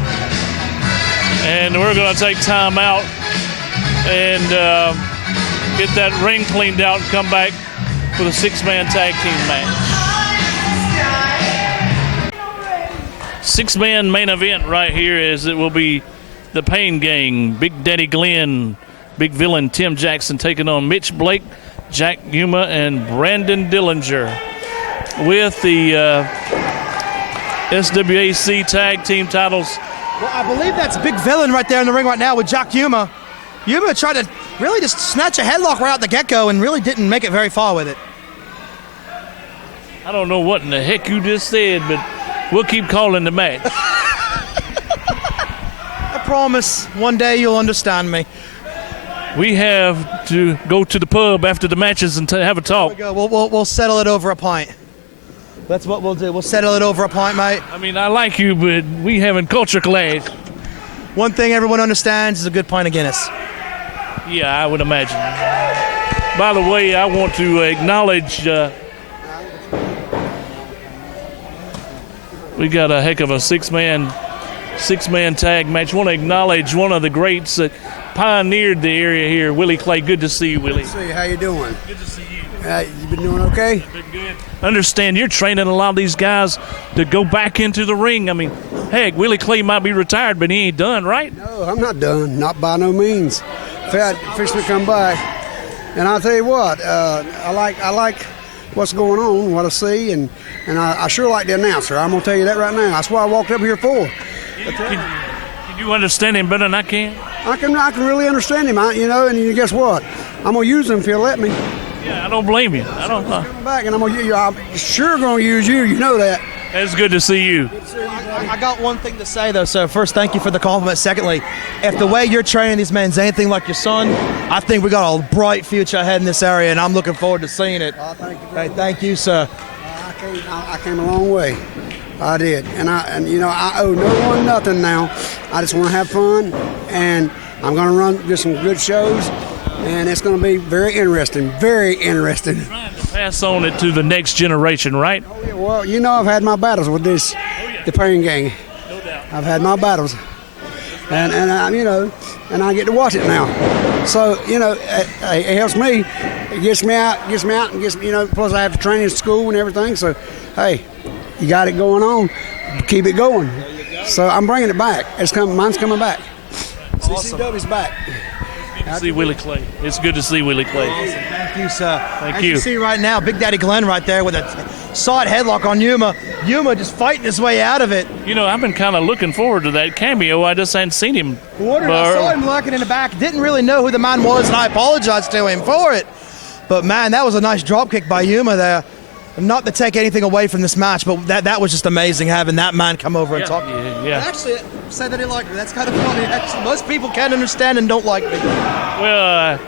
And we're going to take time out and get that ring cleaned out and come back for the 6-man tag team match. 6-man main event right here, as it will be the Pain Gang, Big Daddy Glenn, Big Villain Tim Jackson taking on Mitch Blake, Jack Yuma, and Brandon Dillinger. With the SWAC tag team titles. Well, I believe that's Big Villain right there in the ring right now with Jack Yuma. Yuma tried to really just snatch a headlock right out the get-go and really didn't make it very far with it. I don't know what in the heck you just said, but we'll keep calling the match. I promise one day you'll understand me. We have to go to the pub after the matches and have a talk. There we go. We'll settle it over a pint. That's what we'll do. We'll settle it over a pint, mate. I mean, I like you, but we having culture clash. One thing everyone understands is a good pint of Guinness. Yeah, I would imagine. By the way, I want to acknowledge we got a heck of a six-man tag match. Want to acknowledge one of the greats that pioneered the area here, Willie Clay. Good to see you, Willie. Good to see you. How you doing? Good to see you. You been doing okay? Been good. Understand you're training a lot of these guys to go back into the ring. I mean, heck, Willie Clay might be retired, but he ain't done, right? No, I'm not done. Not by no means. Fixing to come back. And I'll tell you what, I like what's going on, what I see, and I sure like the announcer. I'm going to tell you that right now. That's what I walked up here for. Can you understand him better than I can? I can really understand him, and guess what? I'm going to use him if he'll let me. Yeah, I don't blame you. I don't. Come back, and I'm sure going to use you. You know that. It's good to see you. I got one thing to say, though, sir. First, thank you for the compliment. Secondly, if the way you're training these men is anything like your son, I think we got a bright future ahead in this area, and I'm looking forward to seeing it. Thank you. Hey, thank you, sir. I came a long way. I did, and I owe no one nothing now. I just want to have fun, and I'm going to run just some good shows, and it's going to be very interesting. Very interesting. Trying to pass on it to the next generation, right? Oh, yeah, well, I've had my battles with this, the Pain Gang. No doubt. I've had my battles, and I get to watch it now. So it helps me. It gets me out, and gets plus I have to train in school and everything. So, hey, you got it going on. Keep it going. So I'm bringing it back. Mine's coming back. Awesome. CCW's back. Good to see Willie Clay. It's good to see Willie Clay. Awesome. Thank you, sir. Thank As you. you see right now, Big Daddy Glenn right there with a side headlock on Yuma. Yuma just fighting his way out of it. I've been kind of looking forward to that cameo. I just hadn't seen him. I saw him lurking in the back. Didn't really know who the man was, and I apologize to him for it. But, man, that was a nice drop kick by Yuma there. Not to take anything away from this match, but that was just amazing having that man come over and talk. Yeah. Actually, say that he liked me. That's kind of funny. Actually, most people can't understand and don't like me. Well,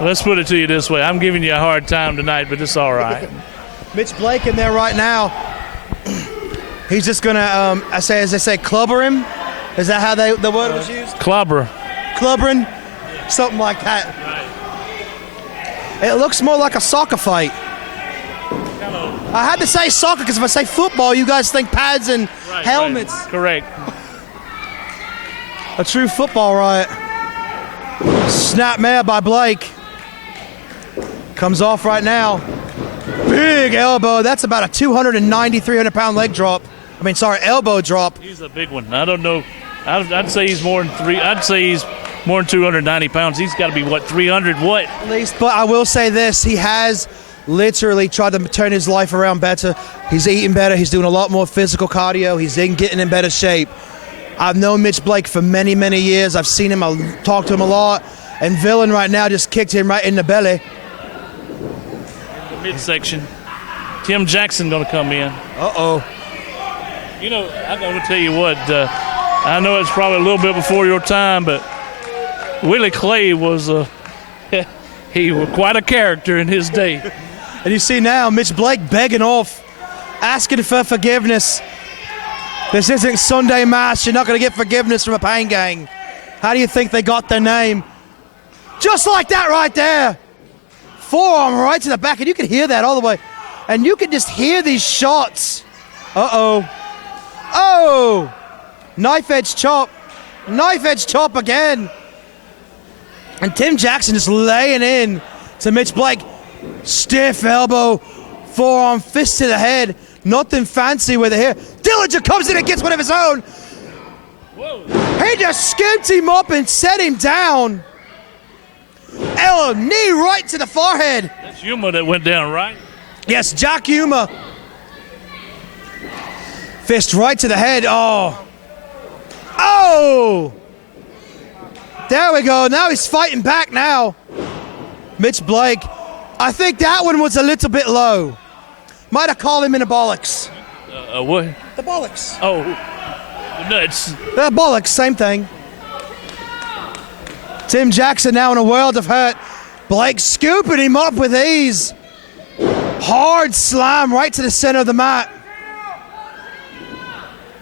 let's put it to you this way. I'm giving you a hard time tonight, but it's all right. Mitch Blake in there right now. He's just going to, as they say, clubber him. Is that how the word was used? Clubbering? Something like that. Right. It looks more like a soccer fight. I had to say soccer because if I say football, you guys think pads and helmets. Right. Correct. A true football riot. Snapmare by Blake. Comes off right now. Big elbow. That's about a 290, 300-pound leg drop. Elbow drop. He's a big one. I don't know. I'd say he's more than three. I'd say he's more than 290 pounds. He's got to be, 300 what? At least. But I will say this. He has literally tried to turn his life around better. He's eating better. He's doing a lot more physical cardio. He's getting in better shape. I've known Mitch Blake for many, many years. I've seen him. I talked to him a lot. And Villain right now just kicked him right in the belly. In the midsection. Tim Jackson going to come in. Uh-oh. I'm going to tell you what. I know it's probably a little bit before your time, but Willie Clay was he was quite a character in his day. And you see now Mitch Blake begging off, asking for forgiveness. This isn't Sunday Mass. You're not going to get forgiveness from a Pain Gang. How do you think they got their name? Just like that right there. Forearm right to the back, and you can hear that all the way. And you can just hear these shots. Uh-oh. Oh! Knife edge chop. Knife edge chop again. And Tim Jackson just laying in to Mitch Blake. Stiff elbow, forearm, fist to the head. Nothing fancy with it here. Dillinger comes in and gets one of his own. He just skipped him up and set him down. Knee right to the forehead. That's Yuma that went down, right? Yes, Jack Yuma. Fist right to the head. Oh. There we go. Now he's fighting back now. Mitch Blake. I think that one was a little bit low. Might have called him in the bollocks. What? The bollocks. Oh, the nuts. The bollocks, same thing. Tim Jackson now in a world of hurt. Blake scooping him up with ease. Hard slam right to the center of the mat.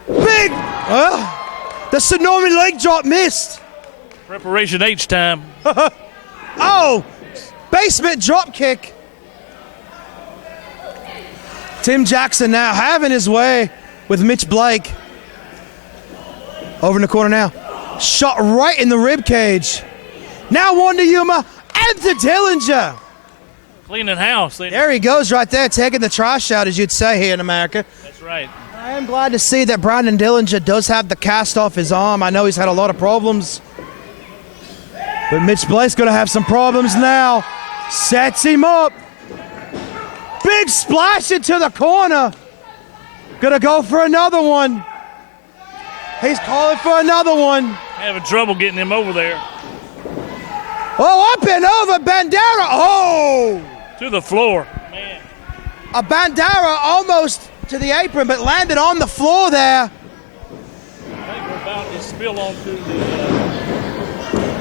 Big. The Tsunami leg drop missed. Preparation H time. Basement drop kick. Tim Jackson now having his way with Mitch Blake. Over in the corner now. Shot right in the rib cage. Now one to Yuma and to Dillinger. Cleaning house. There he goes right there, taking the trash out, as you'd say here in America. That's right. I am glad to see that Brandon Dillinger does have the cast off his arm. I know he's had a lot of problems. But Mitch Blake's going to have some problems now. Sets him up. Big splash into the corner. Going to go for another one. He's calling for another one. Having trouble getting him over there. Oh, up and over, Bandera. Oh! To the floor. Man. A Bandera almost to the apron, but landed on the floor there. I think we're about to spill onto the...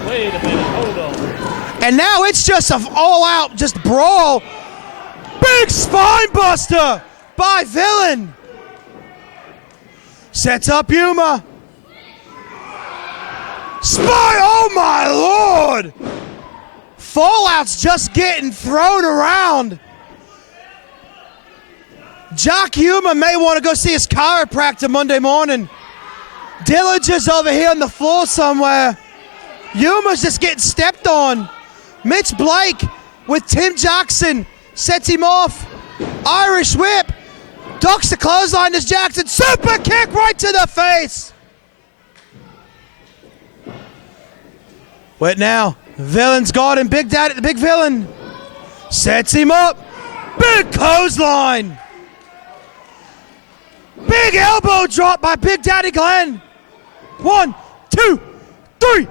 Wait a minute, hold on. And now it's just an all-out just brawl. Big spine buster by Villain. Sets up Yuma. Spine, oh my Lord! Fallout's just getting thrown around. Jock Yuma may want to go see his chiropractor Monday morning. Dillinger's over here on the floor somewhere. Yuma's just getting stepped on. Mitch Blake with Tim Jackson sets him off. Irish whip. Ducks the clothesline as Jackson. Super kick right to the face. Wait now. Villain's got him. Big Daddy, the big Villain. Sets him up. Big clothesline. Big elbow drop by Big Daddy Glenn. 1, 2, 3.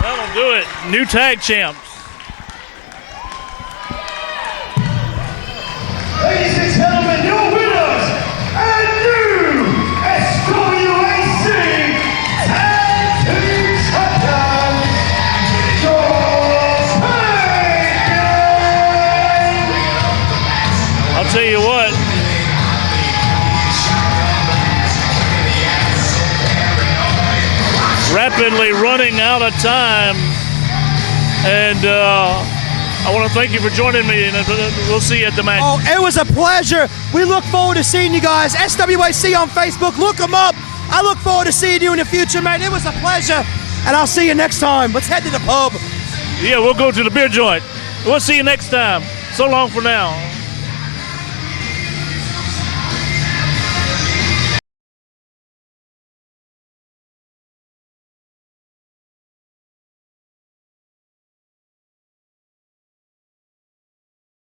That'll do it. New tag champs. Ladies and gentlemen, your winners and new SWAC Tag Team Champions, I'll tell you what. Rapidly running out of time. And I want to thank you for joining me, and we'll see you at the match. Oh, it was a pleasure. We look forward to seeing you guys. SWAC on Facebook. Look them up. I look forward to seeing you in the future, man. It was a pleasure, and I'll see you next time. Let's head to the pub. Yeah, we'll go to the beer joint. We'll see you next time. So long for now.